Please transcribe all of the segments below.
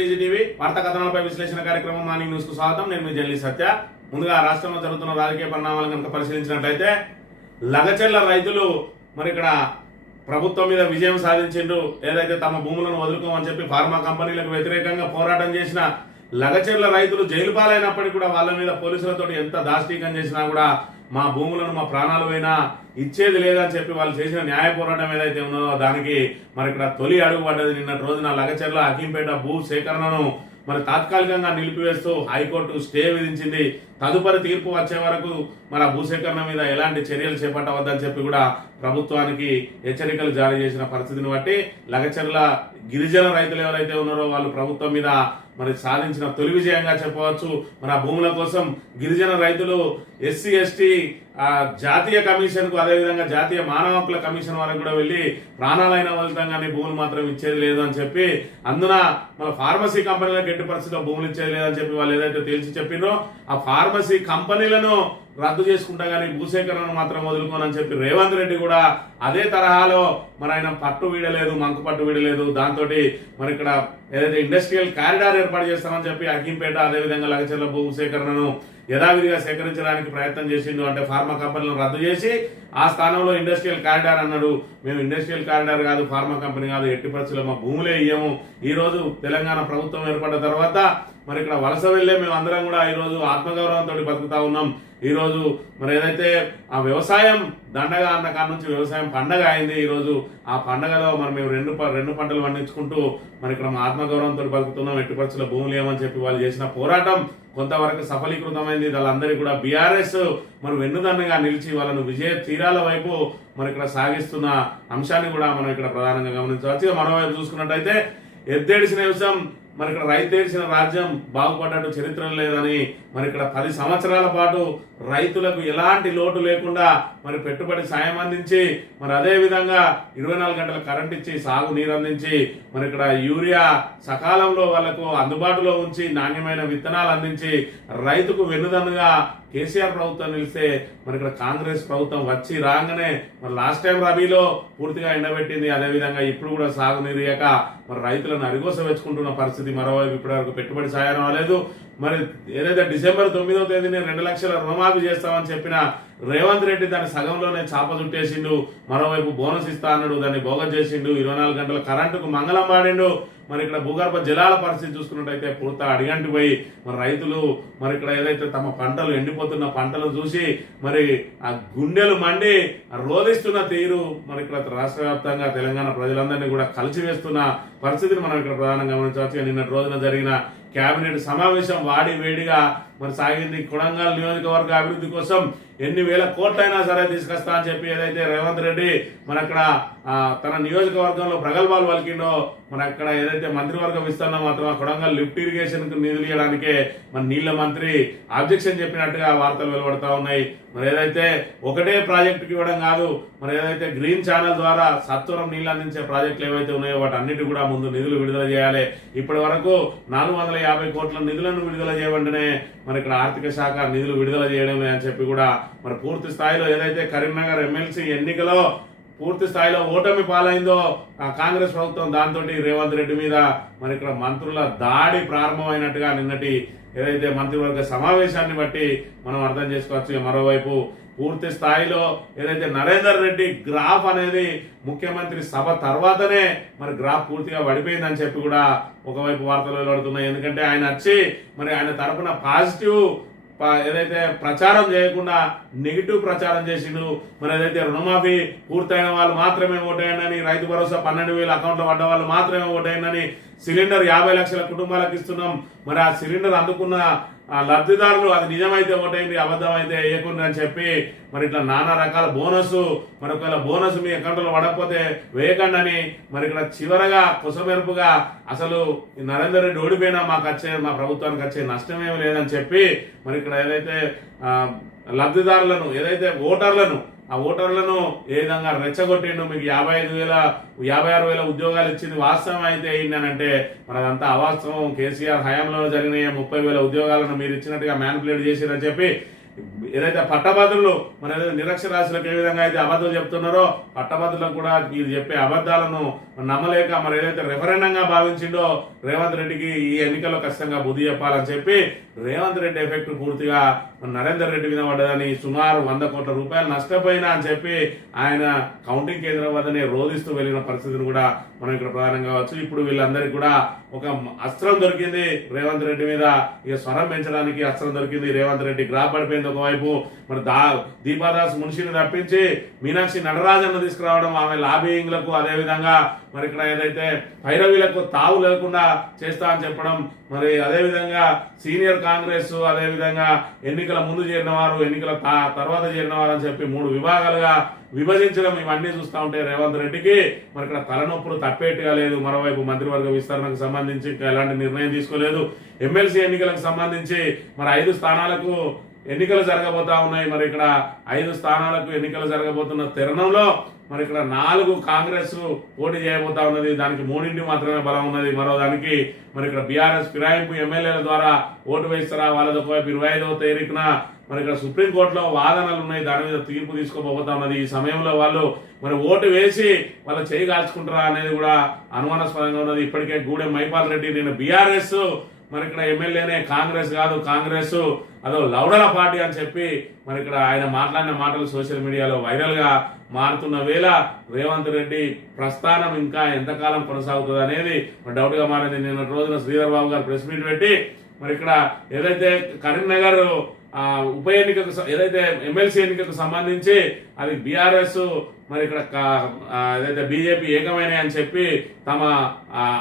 TGTV వార్తా కథనాలపై విశ్లేషణ కార్యక్రమం మార్నింగ్ న్యూస్ కు స్వాగతం. నేను మీ జల్లి సత్య. ముందుగా రాష్ట్రంలో జరుగుతున్న రాజకీయ పరిణామాలను కనుక పరిశీలించినట్లయితే లగచెర్ల రైతులు మరి ఇక్కడ ప్రభుత్వం మీద విజయం సాధించిండ్రు. ఏదైతే తమ భూములను వదులుకోమని చెప్పి ఫార్మా కంపెనీలకు వ్యతిరేకంగా పోరాటం చేసిన లగచెర్ల రైతులు జైలు పాలైనప్పటికీ కూడా వాళ్ళ మీద పోలీసులతో ఎంత దాష్టీకం చేసినా కూడా మా భూములను మా ప్రాణాలు పోయినా ఇచ్చేది లేదని చెప్పి వాళ్ళు చేసిన న్యాయ పోరాటం ఏదైతే ఉన్నదో దానికి మరి ఇక్కడ తొలి అడుగు పడ్డది. నిన్నటి రోజున లగచెర్ల అకింపేట భూ సేకరణను మరి తాత్కాలికంగా నిలిపివేస్తూ హైకోర్టు స్టే విధించింది. తదుపరి తీర్పు వచ్చే వరకు మరి ఆ భూసేకరణ మీద ఎలాంటి చర్యలు చేపట్టవద్దని చెప్పి కూడా ప్రభుత్వానికి హెచ్చరికలు జారీ చేసిన పరిస్థితిని బట్టి లగచెర్ల గిరిజన రైతులు ఎవరైతే ఉన్నారో వాళ్ళు ప్రభుత్వం మీద మరి సాధించిన తొలి విజయంగా చెప్పవచ్చు. మరి ఆ భూముల కోసం గిరిజన రైతులు ఎస్సీ ఎస్టీ జాతీయ కమిషన్ కు అదేవిధంగా జాతీయ మానవ హక్కుల కమిషన్ వరకు కూడా వెళ్లి ప్రాణాలైన వదులుతాం కానీ భూములు మాత్రం ఇచ్చేది లేదు అని చెప్పి, అందున మన ఫార్మసీ కంపెనీలకు ఎట్టి పరిస్థితిలో భూములు ఇచ్చేది లేదని చెప్పి వాళ్ళు ఏదైతే తేల్చి చెప్పిండ్రో ఆ ఫార్మసీ కంపెనీలను రద్దు చేసుకుంటా కానీ భూసేకరణను మాత్రం వదులుకోనని చెప్పి రేవంత్ రెడ్డి కూడా అదే తరహాలో మరి ఆయన పట్టు వీడలేదు, మంకు పట్టు వీడలేదు. దాంతో మరి ఇక్కడ ఏదైతే ఇండస్ట్రియల్ కారిడార్ ఏర్పాటు చేస్తామని చెప్పి అగ్గింపేట అదేవిధంగా లగచెర్ల భూసేకరణను యథావిధిగా సేకరించడానికి ప్రయత్నం చేసిండు. అంటే ఫార్మా కంపెనీలను రద్దు చేసి ఆ స్థానంలో ఇండస్ట్రియల్ కారిడార్ అన్నాడు. మేము ఇండస్ట్రియల్ కారిడార్ కాదు, ఫార్మా కంపెనీ కాదు, ఎట్టి పరిస్థితుల్లో మా భూములే ఇయ్యము. ఈ రోజు తెలంగాణ ప్రభుత్వం ఏర్పడ్డ తర్వాత మరి ఇక్కడ వలస వెళ్లే మేము అందరం కూడా ఈ రోజు ఆత్మగౌరవంతో బతుకుతా ఉన్నాం. ఈ రోజు మరి ఏదైతే ఆ వ్యవసాయం దండగా అన్న కాడ నుంచి వ్యవసాయం పండగ అయింది. ఈ రోజు ఆ పండగలో మరి మేము రెండు పంటలు పండించుకుంటూ మరి ఇక్కడ మా ఆత్మగౌరవంతో బతుకుతున్నాం. ఎట్టి పరిస్థితుల్లో భూములు ఏమని చెప్పి వాళ్ళు చేసిన పోరాటం కొంతవరకు సఫలీకృతమైంది. వాళ్ళందరికీ కూడా బీఆర్ఎస్ మరి వెన్నుదన్నుగా నిలిచి వాళ్ళను విజయ తీరాల వైపు మరి ఇక్కడ సాగిస్తున్న అంశాన్ని కూడా మనం ఇక్కడ ప్రధానంగా గమనించవచ్చు. మరోవైపు చూసుకున్నట్టయితే ఎద్దేడిసిన విషయం మరి ఇక్కడ రైతేడిసిన రాజ్యం బాగుపడ్డట్టు చరిత్ర లేదని మరి ఇక్కడ 10 సంవత్సరాల పాటు రైతులకు ఎలాంటి లోటు లేకుండా మరి పెట్టుబడి సాయం అందించి మరి అదే విధంగా 24 గంటల కరెంట్ ఇచ్చి సాగు నీరు అందించి మరి ఇక్కడ యూరియా సకాలంలో వాళ్లకు అందుబాటులో ఉంచి నాణ్యమైన విత్తనాలు అందించి రైతుకు వెన్నుదన్నుగా కేసీఆర్ ప్రభుత్వం నిలిస్తే మరి ఇక్కడ కాంగ్రెస్ ప్రభుత్వం వచ్చి రాగానే మరి లాస్ట్ టైం రబీలో పూర్తిగా ఎండబెట్టింది. అదేవిధంగా ఇప్పుడు కూడా సాగునీరు ఇయ్యక మరి రైతులను అరిగోస వెచ్చుకుంటున్న పరిస్థితి. మరోవైపు ఇప్పటివరకు పెట్టుబడి సాయం రాలేదు. మరి ఏదైతే డిసెంబర్ 9వ తేదీని 2 లక్షల రుణమాఫీ చేస్తామని చెప్పిన రేవంత్ రెడ్డి దాన్ని సగంలోనే చాప చుట్టేసిండు. మరోవైపు బోనస్ ఇస్తా అన్నాడు, దాన్ని బోగస్ చేసిండు. 24 గంటల కరెంటుకు మంగళం పాడిండు. మరి ఇక్కడ భూగర్భ జలాల పరిస్థితి చూసుకున్నట్టయితే పూర్తి అడిగంటిపోయి మరి రైతులు మరి ఇక్కడ ఏదైతే తమ పంటలు ఎండిపోతున్న పంటలు చూసి మరి ఆ గుండెలు మండి రోధిస్తున్న తీరు మరి ఇక్కడ రాష్ట్ర వ్యాప్తంగా తెలంగాణ ప్రజలందరినీ కూడా కలిసివేస్తున్న పరిస్థితిని మనం ఇక్కడ ప్రధానంగా గమనించవచ్చు. నిన్నటి రోజున జరిగిన కేబినెట్ సమావేశం వాడి వేడిగా మరి సాగింది. కొడంగల్ నియోజకవర్గ అభివృద్ధి కోసం ఎన్ని వేల కోట్లైనా సరే తీసుకొస్తా అని చెప్పి ఏదైతే రేవంత్ రెడ్డి మరి అక్కడ తన నియోజకవర్గంలో ప్రగల్భాలు పలికిండో మరి అక్కడ ఏదైతే మంత్రివర్గం విస్తరణ మాత్రం కొడంగల్ లిఫ్ట్ ఇరిగేషన్ కు నిధులు ఇవ్వడానికే మరి నీళ్ల మంత్రి ఆబ్జెక్షన్ చెప్పినట్టుగా వార్తలు వెలువడతా ఉన్నాయి. మరి ఏదైతే ఒకటే ప్రాజెక్టుకి ఇవ్వడం కాదు, మరి ఏదైతే గ్రీన్ ఛానల్ ద్వారా సత్వరం నీళ్లు అందించే ప్రాజెక్టులు ఏవైతే ఉన్నాయో వాటి అన్నిటి కూడా ముందు నిధులు విడుదల చేయాలి. ఇప్పటి వరకు 450 కోట్ల నిధులను విడుదల చేయమంటేనే మరి ఇక్కడ ఆర్థిక శాఖ నిధులు విడుదల చేయడమే అని చెప్పి కూడా మరి పూర్తి స్థాయిలో ఏదైతే కరీంనగర్ ఎమ్మెల్సీ ఎన్నికలో పూర్తి స్థాయిలో ఓటమి పాలైందో కాంగ్రెస్ ప్రభుత్వం, దాంతో రేవంత్ రెడ్డి మీద మరి ఇక్కడ మంత్రుల దాడి ప్రారంభమైనట్టుగా నిన్నటి ఏదైతే మంత్రివర్గ సమావేశాన్ని బట్టి మనం అర్థం చేసుకోవచ్చు. మరోవైపు పూర్తి స్థాయిలో ఏదైతే నరేందర్ రెడ్డి గ్రాఫ్ అనేది ముఖ్యమంత్రి సభ తర్వాతనే మరి గ్రాఫ్ పూర్తిగా పడిపోయిందని చెప్పి కూడా ఒకవైపు వార్తలు వెలువడుతున్నాయి. ఎందుకంటే ఆయన వచ్చి మరి ఆయన తరపున పాజిటివ్ ఏదైతే ప్రచారం చేయకుండా నెగిటివ్ ప్రచారం చేసిండు. మరి ఏదైతే రుణమాఫీ పూర్తయిన వాళ్ళు మాత్రమే ఓటేయండి, రైతు భరోసా 12,000 అకౌంట్లో పడ్డ వాళ్ళు మాత్రమే ఓటేయండి, సిలిండర్ 50 లక్షల కుటుంబాలకు ఇస్తున్నాం, మరి ఆ సిలిండర్ అందుకున్న లబ్ధిదారులు అది నిజమైతే ఓటైంది, అబద్ధం అయితే వేయకుండా అని చెప్పి మరి ఇట్లా నానా రకాల బోనస్, మరి ఒకవేళ బోనస్ మీ అకౌంట్లో పడకపోతే వేయకండి అని మరి ఇక్కడ చివరగా కుసమెరుపుగా అసలు నరేందర్ రెడ్డి ఓడిపోయినా మా ప్రభుత్వానికి వచ్చే నష్టమేమి లేదని చెప్పి మరి ఇక్కడ ఏదైతే లబ్ధిదారులను ఏదైతే ఆ ఓటర్లను ఏ విధంగా రెచ్చగొట్టిండు. మీకు 56,000 ఉద్యోగాలు ఇచ్చింది వాస్తవం అయితే ఏంటంటే మరి అదంతా అవాస్తవం. కేసీఆర్ హయాంలో జరిగిన 30,000 ఉద్యోగాలను మీరు ఇచ్చినట్టుగా మ్యానిపులేట్ చేసిరని చెప్పి ఏదైతే పట్టభద్రులు మరి ఏదైతే నిరక్షరాస్యులకు ఏ విధంగా అయితే అబద్ధాలు చెప్తున్నారో పట్టభద్రులకు కూడా మీరు చెప్పే అబద్ధాలను నమ్మలేక మరి ఏదైతే రెఫరెండంగా భావించిండో రేవంత్ రెడ్డికి ఈ ఎన్నికల్లో ఖచ్చితంగా బుద్ధి చెప్పాలని చెప్పి రేవంత్ రెడ్డి ఎఫెక్ట్ పూర్తిగా నరేందర్ రెడ్డి మీద పడ్డదని సుమారు 100 కోట్ల రూపాయలు నష్టపోయినా అని చెప్పి ఆయన కౌంటింగ్ కేంద్రం వద్దనే రోధిస్తూ వెళ్ళిన పరిస్థితిని కూడా మనం ఇక్కడ ప్రధానంగా కావచ్చు. ఇప్పుడు వీళ్ళందరికీ కూడా ఒక అస్త్రం దొరికింది రేవంత్ రెడ్డి మీద, ఇక స్వరం పెంచడానికి అస్త్రం దొరికింది. రేవంత్ రెడ్డి గ్రాఫ్ పడిపోయింది ఒకవైపు, మరి దీపాదాస్ మున్షిని తప్పించి మీనాక్షి నటరాజన్ను తీసుకురావడం, ఆమె లాబింగ్లకు అదేవిధంగా మరి ఇక్కడ ఏదైతే పైరవీలకు తావు లేకుండా చేస్తా అని చెప్పడం, మరి అదేవిధంగా సీనియర్ కాంగ్రెస్ అదేవిధంగా ఎన్నికల ముందు చేరిన వారు ఎన్నికల తర్వాత చేరిన వారు అని చెప్పి 3 విభాగాలుగా విభజించడం, ఇవన్నీ చూస్తూ ఉంటే రేవంత్ రెడ్డికి మరి ఇక్కడ తలనొప్పులు తప్పేట్టుగా లేదు. మరోవైపు మంత్రివర్గ విస్తరణకు సంబంధించి ఎలాంటి నిర్ణయం తీసుకోలేదు. ఎమ్మెల్సీ ఎన్నికలకు సంబంధించి మరి 5 స్థానాలకు ఎన్నికలు జరగబోతా ఉన్నాయి. మరి ఇక్కడ 5 స్థానాలకు ఎన్నికలు జరగబోతున్న తరుణంలో మరి ఇక్కడ 4 కాంగ్రెస్ పోటీ చేయబోతా ఉన్నది. దానికి 3 మాత్రమే బలం ఉన్నది. మరో దానికి మరి ఇక్కడ బీఆర్ఎస్ ఫిరాయింపు ఎమ్మెల్యేల ద్వారా ఓటు వేస్తారా, వాళ్ళది ఒకవైపు 25వ తారీఖున మరి ఇక్కడ సుప్రీంకోర్టులో వాదనలు ఉన్నాయి, దాని మీద తీర్పు తీసుకోబోతా ఉన్నది. ఈ సమయంలో వాళ్ళు మరి ఓటు వేసి వాళ్ళు చేయి కాల్చుకుంటారా అనేది కూడా అనుమానాస్పదంగా ఉన్నది. ఇప్పటికే గూడెం మైపాల్ రెడ్డి నేను బీఆర్ఎస్ మరి ఇక్కడ ఎమ్మెల్యేనే, కాంగ్రెస్ కాదు, కాంగ్రెస్ అదో లౌడల పార్టీ అని చెప్పి మరి ఇక్కడ ఆయన మాట్లాడిన మాటలు సోషల్ మీడియాలో వైరల్ గా మారుతున్న వేళ రేవంత్ రెడ్డి ప్రస్థానం ఇంకా ఎంతకాలం కొనసాగుతుంది అనేది డౌట్ గా మారింది. నిన్న రోజున శ్రీధర్ బాబు గారు ప్రెస్ మీట్ పెట్టి మరి ఇక్కడ ఏదైతే కరీంనగర్ ఉప ఎన్నికకు ఏదైతే ఎమ్మెల్సీ ఎన్నికకు సంబంధించి అది బీఆర్ఎస్ మరి ఇక్కడ ఏదైతే బీజేపీ ఏకమైన అని చెప్పి తమ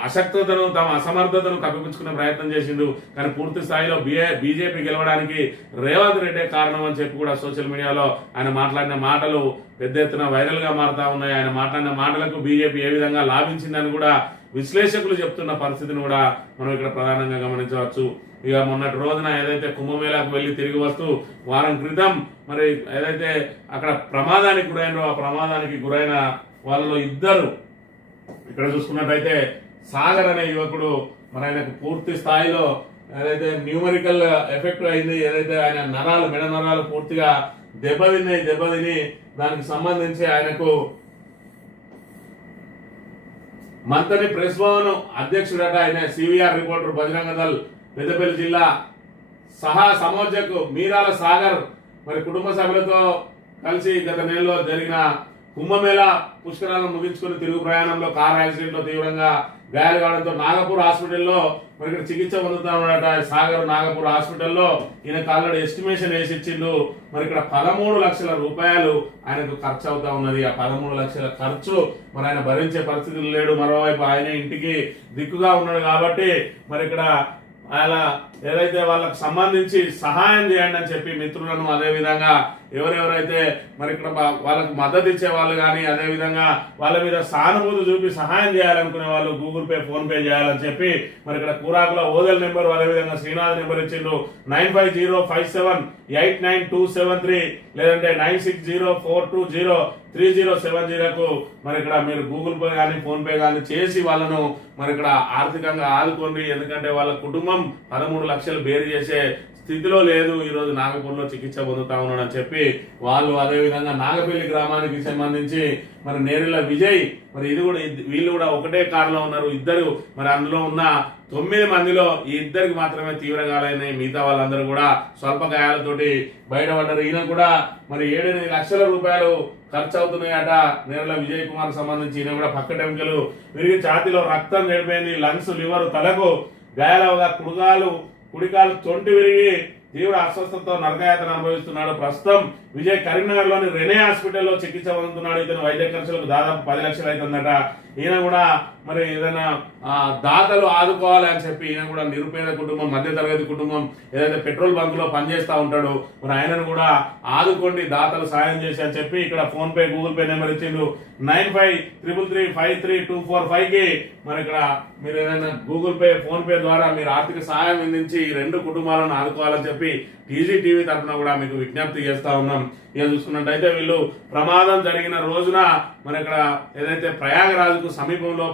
అశక్తతను తమ అసమర్థతను కప్పిపుచ్చుకునే ప్రయత్నం చేసిండు. కానీ పూర్తి స్థాయిలో బీజేపీ గెలవడానికి రేవంత్ రెడ్డి కారణం అని చెప్పి కూడా సోషల్ మీడియాలో ఆయన మాట్లాడిన మాటలు పెద్ద ఎత్తున వైరల్ గా మారుతా ఉన్నాయి. ఆయన మాట్లాడిన మాటలకు బీజేపీ ఏ విధంగా లాభించిందని కూడా విశ్లేషకులు చెప్తున్న పరిస్థితిని కూడా మనం ఇక్కడ ప్రధానంగా గమనించవచ్చు. ఇక మొన్నటి రోజున ఏదైతే కుంభమేళాకు వెళ్లి తిరిగి వస్తూ వారం క్రితం మరి ఏదైతే అక్కడ ప్రమాదానికి గురైనో ఆ ప్రమాదానికి గురైన వాళ్ళలో 2 ఇక్కడ చూసుకున్నట్టయితే సాగర్ అనే యువకుడు మరి ఆయనకు పూర్తి స్థాయిలో ఏదైతే న్యూమరికల్ ఎఫెక్ట్ అయింది, ఏదైతే ఆయన నరాలు మెడ నరాలు పూర్తిగా దెబ్బతిని దానికి సంబంధించి ఆయనకు మంతని ప్రెస్ భవన్ అధ్యక్షుడట ఆయన సివిఆర్ రిపోర్టర్ బజరంగ దళ్ పెద్దపల్లి జిల్లా సహా సమోజకు మీరాల సాగర్ మరి కుటుంబ సభ్యులతో కలిసి గత నెలలో జరిగిన కుంభమేళా పుష్కరాలను ముగించుకుని తిరుగు ప్రయాణంలో కారు యాక్సిడెంట్ లో తీవ్రంగా గాయాలు కావడంతో నాగపూర్ హాస్పిటల్లో మరి ఇక్కడ చికిత్స పొందుతా ఉన్నాడట. సాగర్ నాగపూర్ హాస్పిటల్లో ఈయనకు ఆల్రెడీ ఎస్టిమేషన్ వేసి ఇచ్చిండు. మరి ఇక్కడ 13 లక్షల రూపాయలు ఆయనకు ఖర్చు అవుతా ఉన్నది. ఆ 13 లక్షల ఖర్చు మరి ఆయన భరించే పరిస్థితులు లేడు. మరోవైపు ఆయన ఇంటికి దిక్కుగా ఉన్నాడు కాబట్టి మరి ఇక్కడ అలా ఏదైతే వాళ్ళకు సంబంధించి సహాయం చేయండి అని చెప్పి మిత్రులను అదేవిధంగా ఎవరెవరైతే మరి ఇక్కడ వాళ్ళకు మద్దతు ఇచ్చే వాళ్ళు కానీ అదేవిధంగా వాళ్ళ మీద సానుభూతి చూపి సహాయం చేయాలనుకునే వాళ్ళు గూగుల్ పే ఫోన్ పే చేయాలని చెప్పి మరి ఇక్కడ కూరాకుల ఓదల్ నెంబర్ అదేవిధంగా శ్రీనాథ్ నెంబర్ ఇచ్చిండు 9505789273 లేదంటే 9604203070కు మరి ఇక్కడ మీరు గూగుల్ పే కానీ ఫోన్ పే కానీ చేసి వాళ్ళను మరి ఇక్కడ ఆర్థికంగా ఆదుకోండి. ఎందుకంటే వాళ్ళ కుటుంబం 13 లక్షలు బేరు చేసే స్థితిలో లేదు. ఈ రోజు నాగపూర్లో చికిత్స పొందుతా ఉన్నాడు అని చెప్పి వాళ్ళు అదేవిధంగా నాగపల్లి గ్రామానికి సంబంధించి మరి నేరెల విజయ్ మరి వీళ్ళు కూడా ఒకటే కారులో ఉన్నారు. 2 మరి అందులో ఉన్న 9 మందిలో ఈ 2కి మాత్రమే తీవ్ర గాయాలైనాయి. మిగతా వాళ్ళందరూ కూడా స్వల్ప గాయాలతోటి బయటపడ్డారు. ఈయన కూడా మరి 7-8 లక్షల రూపాయలు ఖర్చు అవుతున్నాయట. నేరెల విజయ్ కుమార్ సంబంధించి ఈయన కూడా పక్క టెంకలు విరిగి ఛాతీలో రక్తం గడిపోయింది. లంగ్స్ లివర్ తలకు గాయాలవగా కుడికాలు తొంటి విరిగి తీవ్ర అస్వస్థతతో నరకయాతన అనుభవిస్తున్నాడు. ప్రస్తుతం విజయ్ కరీంనగర్ లోని రెనే హాస్పిటల్లో చికిత్స పొందుతున్నాడు. ఇతను వైద్య ఖర్చులకు దాదాపు 10 లక్షలు అవుతుందట. ఈయన కూడా మరి ఏదైనా దాతలు ఆదుకోవాలి అని చెప్పి ఈయన కూడా నిరుపేద కుటుంబం మధ్యతరగతి కుటుంబం ఏదైతే పెట్రోల్ బంక్ లో పనిచేస్తా ఉంటాడు మరి ఆయనను కూడా ఆదుకోండి దాతలు సాయం చేసి అని చెప్పి ఇక్కడ phone pay Google pay number ఇచ్చిండు 9533353245కి మరి ఇక్కడ మీరు ఏదైనా గూగుల్ పే ఫోన్ పే ద్వారా మీరు ఆర్థిక సహాయం అందించి ఈ 2 కుటుంబాలను ఆదుకోవాలని చెప్పి టీజీ టీవీ తరఫున కూడా మీకు విజ్ఞప్తి చేస్తా ఉన్నాం. ఇక చూసుకున్నట్టయితే వీళ్ళు ప్రమాదం జరిగిన రోజున మరి ఇక్కడ ఏదైతే ప్రయాగరాజుకు సమీపంలో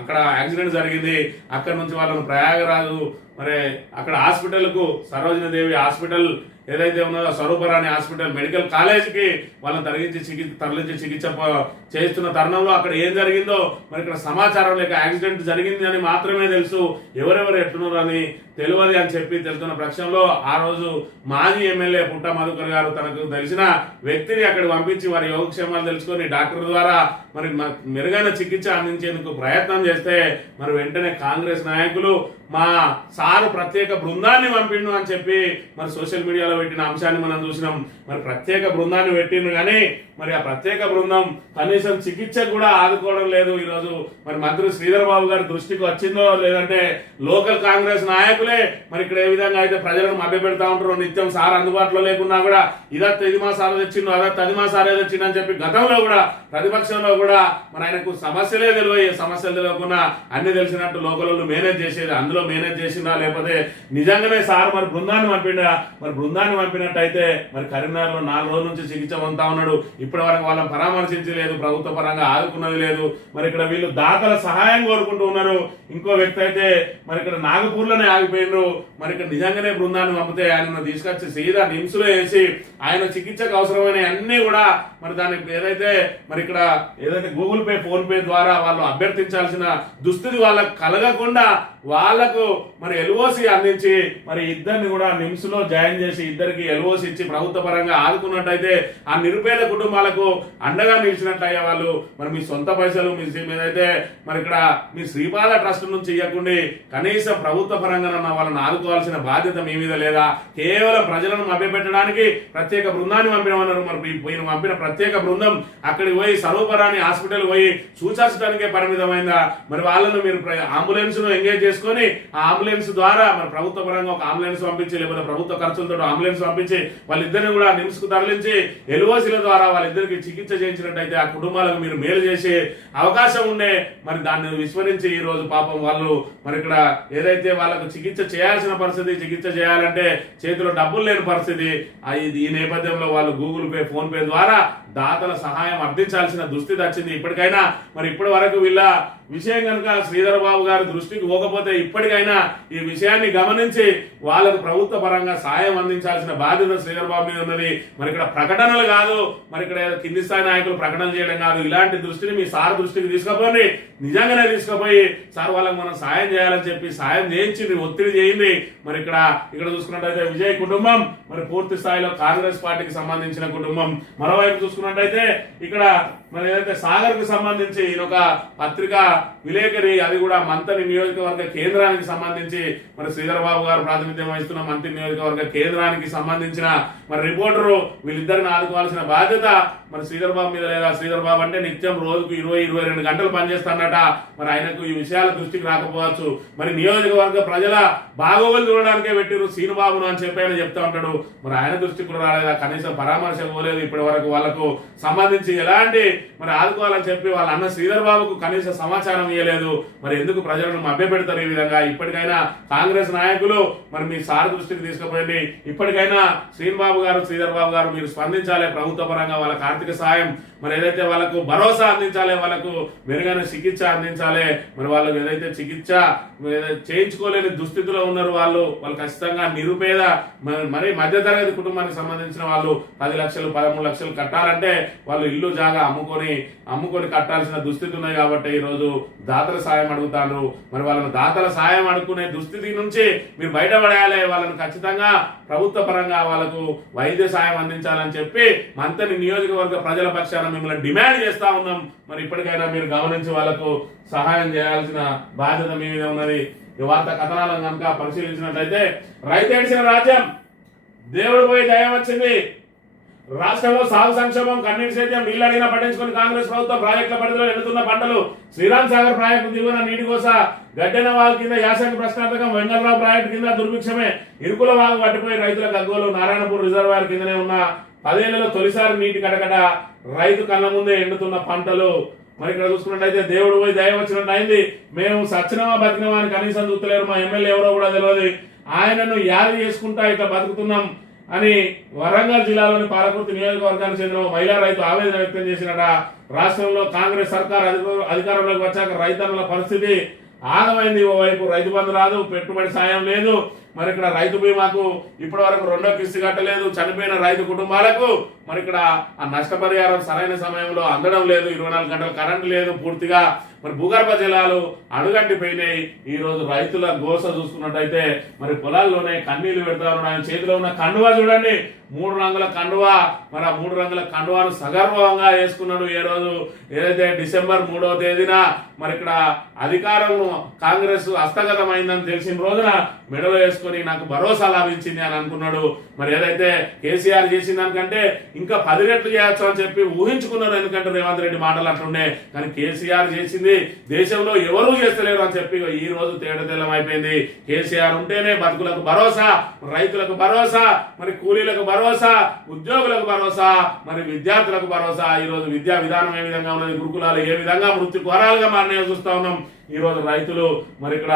అక్కడ యాక్సిడెంట్ జరిగింది, అక్కడ నుంచి వాళ్ళను ప్రయాగరాజు మరి అక్కడ హాస్పిటల్కు సరోజినీ దేవి హాస్పిటల్ ఏదైతే ఉన్నదో స్వరూపరాణి హాస్పిటల్ మెడికల్ కాలేజీకి వాళ్ళని తరలించి చికిత్స చేస్తున్న తరుణంలో అక్కడ ఏం జరిగిందో మరి ఇక్కడ సమాచారం లేక యాక్సిడెంట్ జరిగింది అని మాత్రమే తెలుసు, ఎవరెవరు ఎట్టున్నారు అని తెలియదు అని చెప్పి తెలుస్తున్న పక్షంలో ఆ రోజు మాజీ ఎమ్మెల్యే పుట్ట మధుకర్ గారు తనకు తెలిసిన వ్యక్తిని అక్కడ పంపించి వారి యోగక్షేమాలు తెలుసుకొని డాక్టర్ ద్వారా మరి మెరుగైన చికిత్స అందించేందుకు ప్రయత్నం చేస్తే మరి వెంటనే కాంగ్రెస్ నాయకులు మా సారు ప్రత్యేక బృందాన్ని పంపిండు అని చెప్పి మరి సోషల్ మీడియాలో పెట్టిన అంశాన్ని మనం చూసినాం. మరి ప్రత్యేక బృందాన్ని పెట్టిండు కానీ మరి ఆ ప్రత్యేక బృందం కనీసం చికిత్స కూడా ఆదుకోవడం లేదు. ఈరోజు మరి మంత్రి శ్రీధర్ బాబు గారి దృష్టికి వచ్చిందో లేదంటే లోకల్ కాంగ్రెస్ నాయకులే మరి ఇక్కడ ఏ విధంగా అయితే ప్రజలను మభ్యపెడతా ఉంటారు, నిత్యం సార్ అందుబాటులో లేకున్నా కూడా ఇది మా సార్ తెచ్చిండు అది మా సారే తెచ్చిండు అని చెప్పి గతంలో కూడా ప్రతిపక్షంలో కూడా మరి ఆయనకు సమస్యలే తెలియ సమస్యలు తెలియకుండా అన్ని తెలిసినట్టు లోకల్ మేనేజ్ చేసేది, అందులో మేనేజ్ చేసిందా లేకపోతే నిజంగానే సార్ మరి బృందాన్ని పంపిండా, మరి బృందాన్ని పంపినట్టయితే మరి కరీంనగర్లో 4 రోజుల నుంచి చికిత్స పొందుతా ఉన్నాడు. ఇప్పటి వరకు వాళ్ళని పరామర్శించలేదు, ప్రభుత్వ పరంగా ఆదుకున్నది లేదు. మరి ఇక్కడ వీళ్ళు దాతల సహాయం కోరుకుంటూ ఉన్నారు. ఇంకో వ్యక్తి అయితే మరి ఇక్కడ నాగపూర్లోనే ఆగిపోయినరు. మరి ఇక్కడ నిజంగానే బృందాన్ని పంపితే ఆయన తీసుకొచ్చి సీదా నిమ్స్లో వేసి ఆయన చికిత్సకు అవసరమైన అన్ని కూడా మరి దానికి ఏదైతే మరి ఇక్కడ ఏదైతే గూగుల్ పే ఫోన్ పే ద్వారా వాళ్ళు అభ్యర్థించాల్సిన దుస్థితి వాళ్ళకు కలగకుండా వాళ్లకు మరి ఎల్ఓసి అందించి మరి ఇద్దరిని కూడా నిమ్స్ లో జాయిన్ చేసి ఇద్దరికి ఎల్ఓసి ఇచ్చి ప్రభుత్వ పరంగా ఆదుకున్నట్టయితే ఆ నిరుపేద కుటుంబాలకు అండగా నిలిచినట్లయ్యే వాళ్ళు మరి మీ సొంత పైసలు మీదైతే మరి ఇక్కడ మీ శ్రీపాద ట్రస్ట్ నుంచి ఇవ్వకుండా కనీసం ప్రభుత్వ పరంగా వాళ్ళని ఆదుకోవాల్సిన బాధ్యత మీ మీద లేదా? కేవలం ప్రజలను మభ్యపెట్టడానికి ప్రత్యేక బృందాన్ని పంపినమన్నారు. మరి వీళ్ళు పంపిన ప్రత్యేక బృందం అక్కడికి పోయి స్వరూపరాణి హాస్పిటల్ పోయి సూచించడానికే పరిమితమైందా? మరి వాళ్ళను మీరు అంబులెన్స్ ను ఎంగేజ్ చేసుకొని ఆ అంబులెన్స్ ద్వారా మరి ప్రభుత్వ పరంగా ఒక అంబులెన్స్ పంపించి లేకపోతే ప్రభుత్వ ఖర్చులతో అంబులెన్స్ పంపించి వాళ్ళిద్దరిని కూడా నిమ్స్ కు తరలించి ఎల్ఓసీల ద్వారా వాళ్ళిద్దరికి చికిత్స చేయించినట్టయితే ఆ కుటుంబాలకు మీరు మేలు చేసే అవకాశం ఉండే. మరి దాన్ని విస్మరించి ఈ రోజు పాపం వాళ్ళు మరి ఇక్కడ ఏదైతే వాళ్ళకు చికిత్స చేయాల్సిన పరిస్థితి, చికిత్స చేయాలంటే చేతిలో డబ్బులు లేని పరిస్థితి, ఈ నేపథ్యంలో వాళ్ళు గూగుల్ పే ఫోన్ పే ద్వారా దాతల సహాయం అర్థించాల్సిన దుస్థితి వచ్చింది. ఇప్పటికైనా మరి ఇప్పటి వరకు వీళ్ళ విషయం కనుక శ్రీధర్ బాబు గారి దృష్టికి పోకపోతే ఇప్పటికైనా ఈ విషయాన్ని గమనించి వాళ్ళకు ప్రభుత్వ పరంగా సాయం అందించాల్సిన బాధ్యత శ్రీధర్ బాబు మీద ఉన్నది. మరి ఇక్కడ ప్రకటనలు కాదు, మరి ఇక్కడ కింది స్థాయి నాయకులు ప్రకటనలు చేయడం కాదు, ఇలాంటి దృష్టిని మీ సార్ దృష్టికి తీసుకుపోండి. నిజంగానే తీసుకుపోయి సార్ వాళ్ళకి మనం సాయం చేయాలని చెప్పి సాయం చేయించింది, ఒత్తిడి చేయింది. మరి ఇక్కడ చూసుకున్నట్టయితే విజయ్ కుటుంబం మరి పూర్తి స్థాయిలో కాంగ్రెస్ పార్టీకి సంబంధించిన కుటుంబం. మరోవైపు చూసుకున్నట్టయితే ఇక్కడ మరి ఏదైతే సాగర్ కు సంబంధించి ఈయనొక పత్రికా విలేకరి, అది కూడా మంత్రి నియోజకవర్గ కేంద్రానికి సంబంధించి మరి శ్రీధర్ బాబు గారు ప్రాతినిధ్యం వహిస్తున్న మంత్రి నియోజకవర్గ కేంద్రానికి సంబంధించిన మరి రిపోర్టరు వీళ్ళిద్దరిని ఆదుకోవాల్సిన బాధ్యత మరి శ్రీధర్ బాబు మీద లేదా? శ్రీధర్ బాబు అంటే నిత్యం రోజుకు 20-22 గంటలు పనిచేస్తాడట. మరి ఆయనకు ఈ విషయాల దృష్టికి రాకపోవచ్చు. మరి నియోజకవర్గ ప్రజల బాగోగులు చూడడానికే పెట్టిరు శ్రీనుబాబును అని చెప్పి ఆయన చెప్తా ఉంటాడు. మరి ఆయన దృష్టికి కూడా రాలేదా? కనీసం పరామర్శ పోలేదు ఇప్పటి వరకు. వాళ్ళకు సంబంధించి ఎలాంటి మరి ఆదుకోవాలని చెప్పి వాళ్ళ అన్న శ్రీధర్ బాబుకు కనీస సమాచారం ఇవ్వలేదు. మరి ఎందుకు ప్రజలను మభ్యపెడతారు ఈ విధంగా? ఇప్పటికైనా కాంగ్రెస్ నాయకులు మరి మీ సార్ దృష్టికి తీసుకుపోయింది. ఇప్పటికైనా శ్రీధర్ బాబు గారు మీరు స్పందించాలి. ప్రభుత్వ పరంగా వాళ్ళకి ఆర్థిక సాయం మరి ఏదైతే వాళ్ళకు భరోసా అందించాలి, వాళ్ళకు మెరుగైన చికిత్స అందించాలి. మరి వాళ్ళకు ఏదైతే చికిత్స చేయించుకోలేని దుస్థితిలో ఉన్నారు వాళ్ళు ఖచ్చితంగా నిరుపేద మరి మధ్యతరగతి కుటుంబానికి సంబంధించిన వాళ్ళు 10 లక్షలు 13 లక్షలు కట్టాలంటే వాళ్ళు ఇల్లు జాగా అమ్ముకొని కట్టాల్సిన దుస్థితి ఉన్నాయి. కాబట్టి ఈ రోజు దాతల సాయం అడుగుతారు. మరి వాళ్ళని దాతల సాయం అడుగుకునే దుస్థితి నుంచి మీరు బయటపడేయాలి. వాళ్ళని ఖచ్చితంగా ప్రభుత్వ పరంగా వాళ్ళకు వైద్య సాయం అందించాలని చెప్పి మంత్రి నియోజకవర్గ ప్రజల పక్షాన మిమ్మల్ని డిమాండ్ చేస్తా ఉన్నాం. మరి ఇప్పటికైనా మీరు గమనించి వాళ్ళకు సహాయం చేయాల్సిన బాధ్యత మీ మీద ఉన్నది. ఈ వార్తా కథనాలను కనుక పరిశీలించినట్లయితే రైతు ఏడిసిన రాజ్యం దేవుడు పోయి దయం వచ్చింది. రాష్ట్రంలో సాగు సంక్షేమం కన్నీటి సేద్యం నీళ్లు అడిగినా పట్టించుకుని కాంగ్రెస్ ప్రభుత్వం ప్రాజెక్టుల పరిధిలో ఎండుతున్న పంటలు శ్రీరామ్ సాగర్ ప్రాజెక్టు దిగువన నీటి కోస గడ్డెన వాగు కింద యాసంగి ప్రశ్నార్థకం వెంగళరావు ప్రాజెక్టు కింద దుర్భిక్షమే ఇరుకుల వాగు పట్టిపోయి రైతుల గగ్గోలు నారాయణపూర్ రిజర్వాయర్ కిందనే ఉన్న 10 ఏళ్లలో తొలిసారి నీటి కటకట రైతు కళ్ళ ముందే ఎండుతున్న పంటలు. మరి ఇక్కడ చూసుకున్నట్టయితే దేవుడు పోయి దయ వచ్చినట్టు అయింది. మేము సచ్చినమా బతికినమా అని కనీసం చూస్తలేరు. మా ఎమ్మెల్యే ఎవరో కూడా తెలియదు. ఆయనను యాది చేసుకుంటా ఇట్లా బతుకుతున్నాం అని వరంగల్ జిల్లాలోని పాలకుర్తి నియోజకవర్గానికి చెందిన మహిళా రైతు ఆవేదన వ్యక్తం చేసినట. రాష్ట్రంలో కాంగ్రెస్ సర్కార్ అధికారంలోకి వచ్చాక రైతన్నుల పరిస్థితి ఆగమైంది. ఓవైపు రైతు బంధు రాదు, పెట్టుబడి సాయం లేదు, మరి ఇక్కడ రైతు బీమాకు ఇప్పటి వరకు 2వ కిస్తీ కట్టలేదు, చనిపోయిన రైతు కుటుంబాలకు మరి ఇక్కడ ఆ నష్టపరిహారం సరైన సమయంలో అందడం లేదు, 24 గంటల కరెంటు లేదు, పూర్తిగా మరి భూగర్భ జలాలు అడుగంటిపోయినాయి. ఈ రోజు రైతుల గోస చూసుకున్నట్టయితే మరి పొలాల్లోనే కన్నీళ్లు పెడతా ఉన్నాడు. ఆయన చేతిలో ఉన్న కండువా చూడండి, 3 రంగుల కండువా. మరి ఆ 3 రంగుల కండువాను సగర్వంగా వేసుకున్నాడు. ఏ రోజు ఏదైతే డిసెంబర్ 3వ తేదీన మరి ఇక్కడ అధికారం కాంగ్రెస్ హస్తగతమైందని తెలిసిన రోజున మెడలో వేసుకొని నాకు భరోసా లాభించింది అని అనుకున్నాడు. మరి ఏదైతే కేసీఆర్ చేసిన దానికంటే ఇంకా 10 రెట్లు చేయొచ్చు అని చెప్పి ఊహించుకున్నారు. ఎందుకంటే రేవంత్ రెడ్డి మాటలు అట్లుండే, కానీ కేసీఆర్ చేసింది దేశంలో ఎవరూ చేస్తలేరు అని చెప్పి ఈ రోజు తేటతెల్లం అయిపోయింది. కేసీఆర్ ఉంటేనే బతుకులకు భరోసా, రైతులకు భరోసా, మరి కూలీలకు భరోసా, ఉద్యోగులకు భరోసా, మరి విద్యార్థులకు భరోసా. ఈ రోజు విద్యా విధానం ఏ విధంగా ఉన్నది, గురుకులాలు ఏ విధంగా మృత్యు కోరాలుగా మారినాయో చూస్తా ఉన్నాం. ఈ రోజు రైతులు మరి ఇక్కడ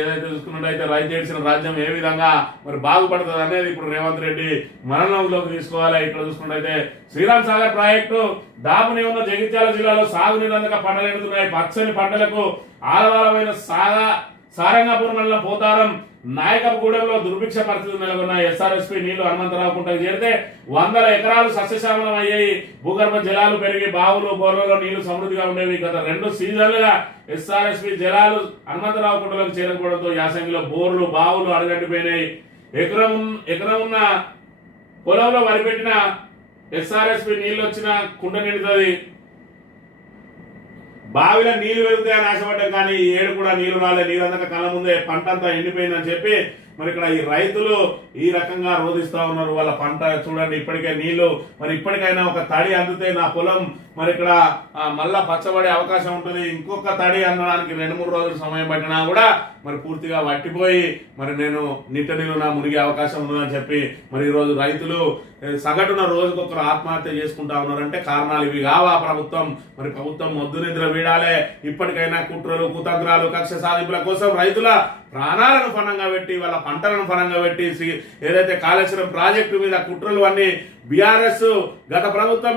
ఏదైతే చూసుకున్నట్టయితే రైతు ఏడ్చిన రాజ్యం ఏ విధంగా మరి బాగుపడుతుంది అనేది ఇప్పుడు రేవంత్ రెడ్డి మరణంలోకి తీసుకోవాలి. ఇక్కడ చూసుకున్నట్టయితే శ్రీరామ్ సాగర్ ప్రాజెక్టు దాపుని ఉన్న జగిత్యాల జిల్లాలో సాగునీరు అందక పంటలు ఎండుతున్నాయి. పచ్చని పంటలకు ఆలవాలమైన సారంగాపూర్ మండలం పోతారం నాయకపగూడెంలో దుర్భిక్ష పరిస్థితులు నెలకొన్నాయి. ఎస్ఆర్ఎస్పీ నీళ్లు హనుమంతరావు కుంటకు చేరితే 100 ఎకరాలు సస్యశ్యామలం అయ్యాయి. భూగర్భ జలాలు పెరిగి బావులు బోర్లలో నీళ్లు సమృద్ధిగా ఉండేవి. గత 2 సీజన్లుగా ఎస్ఆర్ఎస్పీ జలాలు హనుమంతరావు కుంటలకు చేరకపోవడంతో యాసంగిలో బోర్లు బావులు అడగంటిపోయినాయి. ఎకరం ఉన్న పొలంలో వరిపెట్టిన ఎస్ఆర్ఎస్పీ నీళ్లు వచ్చిన కుండ నిండుతుంది. బావిలో నీళ్లు పెరుగుతాయని ఆశపడ్డాం, కానీ ఈ ఏడు కూడా నీళ్లు రాలే. నీరందక కళ్ళ ముందే పంట అంతా ఎండిపోయిందని చెప్పి మరి ఇక్కడ ఈ రైతులు ఈ రకంగా రోధిస్తా ఉన్నారు. వాళ్ళ పంట చూడండి, ఇప్పటికే నీళ్లు మరి ఇప్పటికైనా ఒక తడి అందితే నా పొలం మరి ఇక్కడ మళ్ళా పచ్చబడే అవకాశం ఉంటుంది. ఇంకొక తడి అందడానికి 2-3 రోజులు సమయం పట్టినా కూడా మరి పూర్తిగా వట్టిపోయి మరి నేను నిట్ట నీళ్ళు మునిగే అవకాశం ఉందని చెప్పి మరి ఈరోజు రైతులు సగటున రోజుకొకరు ఆత్మహత్య చేసుకుంటా ఉన్నారంటే కారణాలు ఇవి కావా? ప్రభుత్వం మొద్దు నిద్ర వీడాలే. ఇప్పటికైనా కుట్రలు కుతంత్రాలు కక్ష సాధింపుల కోసం రైతుల ప్రాణాలను ఫలంగా పెట్టి వాళ్ళ పంటలను ఫలంగా పెట్టి ఏదైతే కాళేశ్వరం ప్రాజెక్టు మీద కుట్రలు అన్ని బీఆర్ఎస్ గత ప్రభుత్వం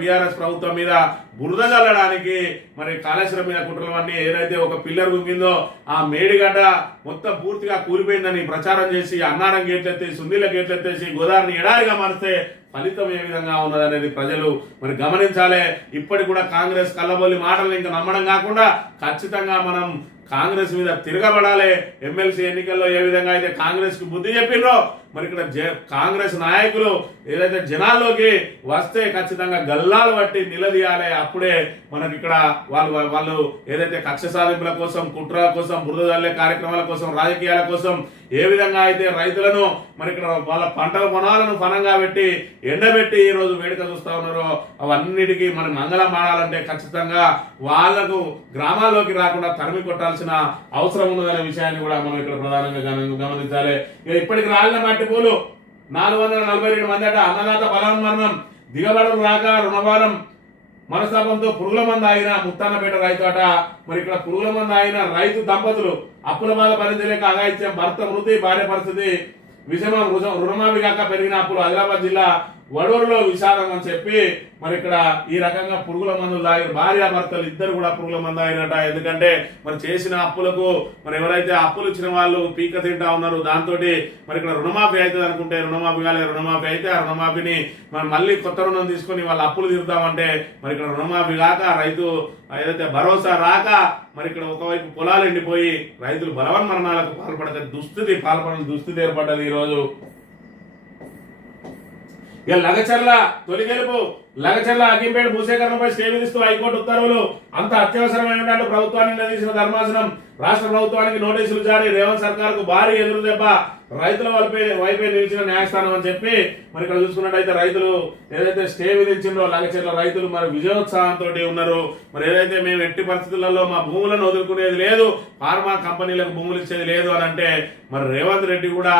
బీఆర్ఎస్ ప్రభుత్వం మీద బురద చల్లడానికి మరి కాళేశ్వరం మీద కుట్రలు అన్ని ఏదైతే ఒక పిల్లర్ గుంగిందో ఆ మేడిగడ్డ మొత్తం పూర్తిగా కూలిపోయిందని ప్రచారం చేసి అన్నారం గేట్లెత్తేసి సుందీల గేట్లెత్తేసి గోదావరిని ఎడారిగా మారిస్తే ఫలితం ఏ విధంగా ఉన్నదనేది ప్రజలు మరి గమనించాలి. ఇప్పటికి కూడా కాంగ్రెస్ కళ్ళబొల్లి మాటలు ఇంకా నమ్మడం కాకుండా ఖచ్చితంగా మనం కాంగ్రెస్ మీద తిరగబడాలి. ఎమ్మెల్సీ ఎన్నికల్లో ఏ విధంగా అయితే కాంగ్రెస్ కు బుద్ధి చెప్పిండ్రో మరి ఇక్కడ కాంగ్రెస్ నాయకులు ఏదైతే జనాల్లోకి వస్తే ఖచ్చితంగా గల్లాలు బట్టి నిలదీయాలి. అప్పుడే మనకి ఇక్కడ వాళ్ళు ఏదైతే కక్ష సాధింపుల కోసం, కుట్ర కోసం, బురద జల్లే కార్యక్రమాల కోసం, రాజకీయాల కోసం ఏ విధంగా అయితే రైతులను మరి ఇక్కడ వాళ్ళ పంటల పొలాలను ఫలంగా పెట్టి ఎండబెట్టి ఈ రోజు వేడుక చూస్తా ఉన్నారో అవన్నిటికీ మనం మంగళం ఆడాలంటే ఖచ్చితంగా వాళ్లకు గ్రామాల్లోకి రాకుండా తరిమి కొట్టాల్సిన అవసరం ఉన్నదనే విషయాన్ని కూడా మనం ఇక్కడ ప్రధానంగా గమనించాలి. ఇప్పటికి రాలిన మట్టి పూలు 442 మంది అట. అన్నదాత బలవన్మరణం, దిగబడులు రాక రుణభారం మనస్తాపంతో పురుగుల మంది ఆయన ముత్తాన్నపేట రైతు అట. మరి ఇక్కడ పురుగుల మంది ఆయన రైతు దంపతులు అప్పుల బాధ భరించలేక అగాయిత్యం, భర్త మృతి, భార్య పరిస్థితి విషమం, రుణమాఫీ కాక పెరిగిన అప్పులు. ఆదిలాబాద్ జిల్లా వడూరులో విషాదం అని చెప్పి మరి ఇక్కడ ఈ రకంగా పురుగుల మందులు తాగి భార్య భర్తలు ఇద్దరు కూడా పురుగుల మందు అయినట. ఎందుకంటే మరి చేసిన అప్పులకు మరి ఎవరైతే అప్పులు ఇచ్చిన వాళ్ళు పీక తింటా ఉన్నారు. దాంతో మరి ఇక్కడ రుణమాఫీ అవుతుంది అనుకుంటే రుణమాఫీ కాలేదు. రుణమాఫీ అయితే ఆ రుణమాఫీని మరి మళ్ళీ కొత్త రుణం తీసుకొని వాళ్ళ అప్పులు తీరుతామంటే మరి ఇక్కడ రుణమాఫీ కాక రైతు ఏదైతే భరోసా రాక మరి ఇక్కడ ఒకవైపు పొలాలు ఎండిపోయి రైతులు బలవన్మరణాలకు పాల్పడే దుస్థితి ఏర్పడ్డది. ఈ రోజు ఇక లగచర్ల తొలి గెలుపు, లగచర్ల అకింపేట భూసేకరణపై స్టే విధిస్తూ హైకోర్టు ఉత్తర్వులు. అంత అత్యవసరమైన ప్రభుత్వాన్ని నిలదీసిన ధర్మాసనం. రాష్ట్ర ప్రభుత్వానికి నోటీసులు జారీ. రేవంత్ సర్కార్ కు భారీ ఎదురు దెబ్బ. రైతుల వైపే నిలిచిన న్యాయస్థానం అని చెప్పి మరి ఇక్కడ చూసుకున్నట్టయితే రైతులు ఏదైతే స్టే విధించిందో లగచర్ల రైతులు మరి విజయోత్సాహంతో ఉన్నారు. మరి ఏదైతే మేము ఎట్టి పరిస్థితులలో మా భూములను వదులుకునేది లేదు, ఫార్మా కంపెనీలకు భూములు ఇచ్చేది లేదు అని అంటే మరి రేవంత్ రెడ్డి కూడా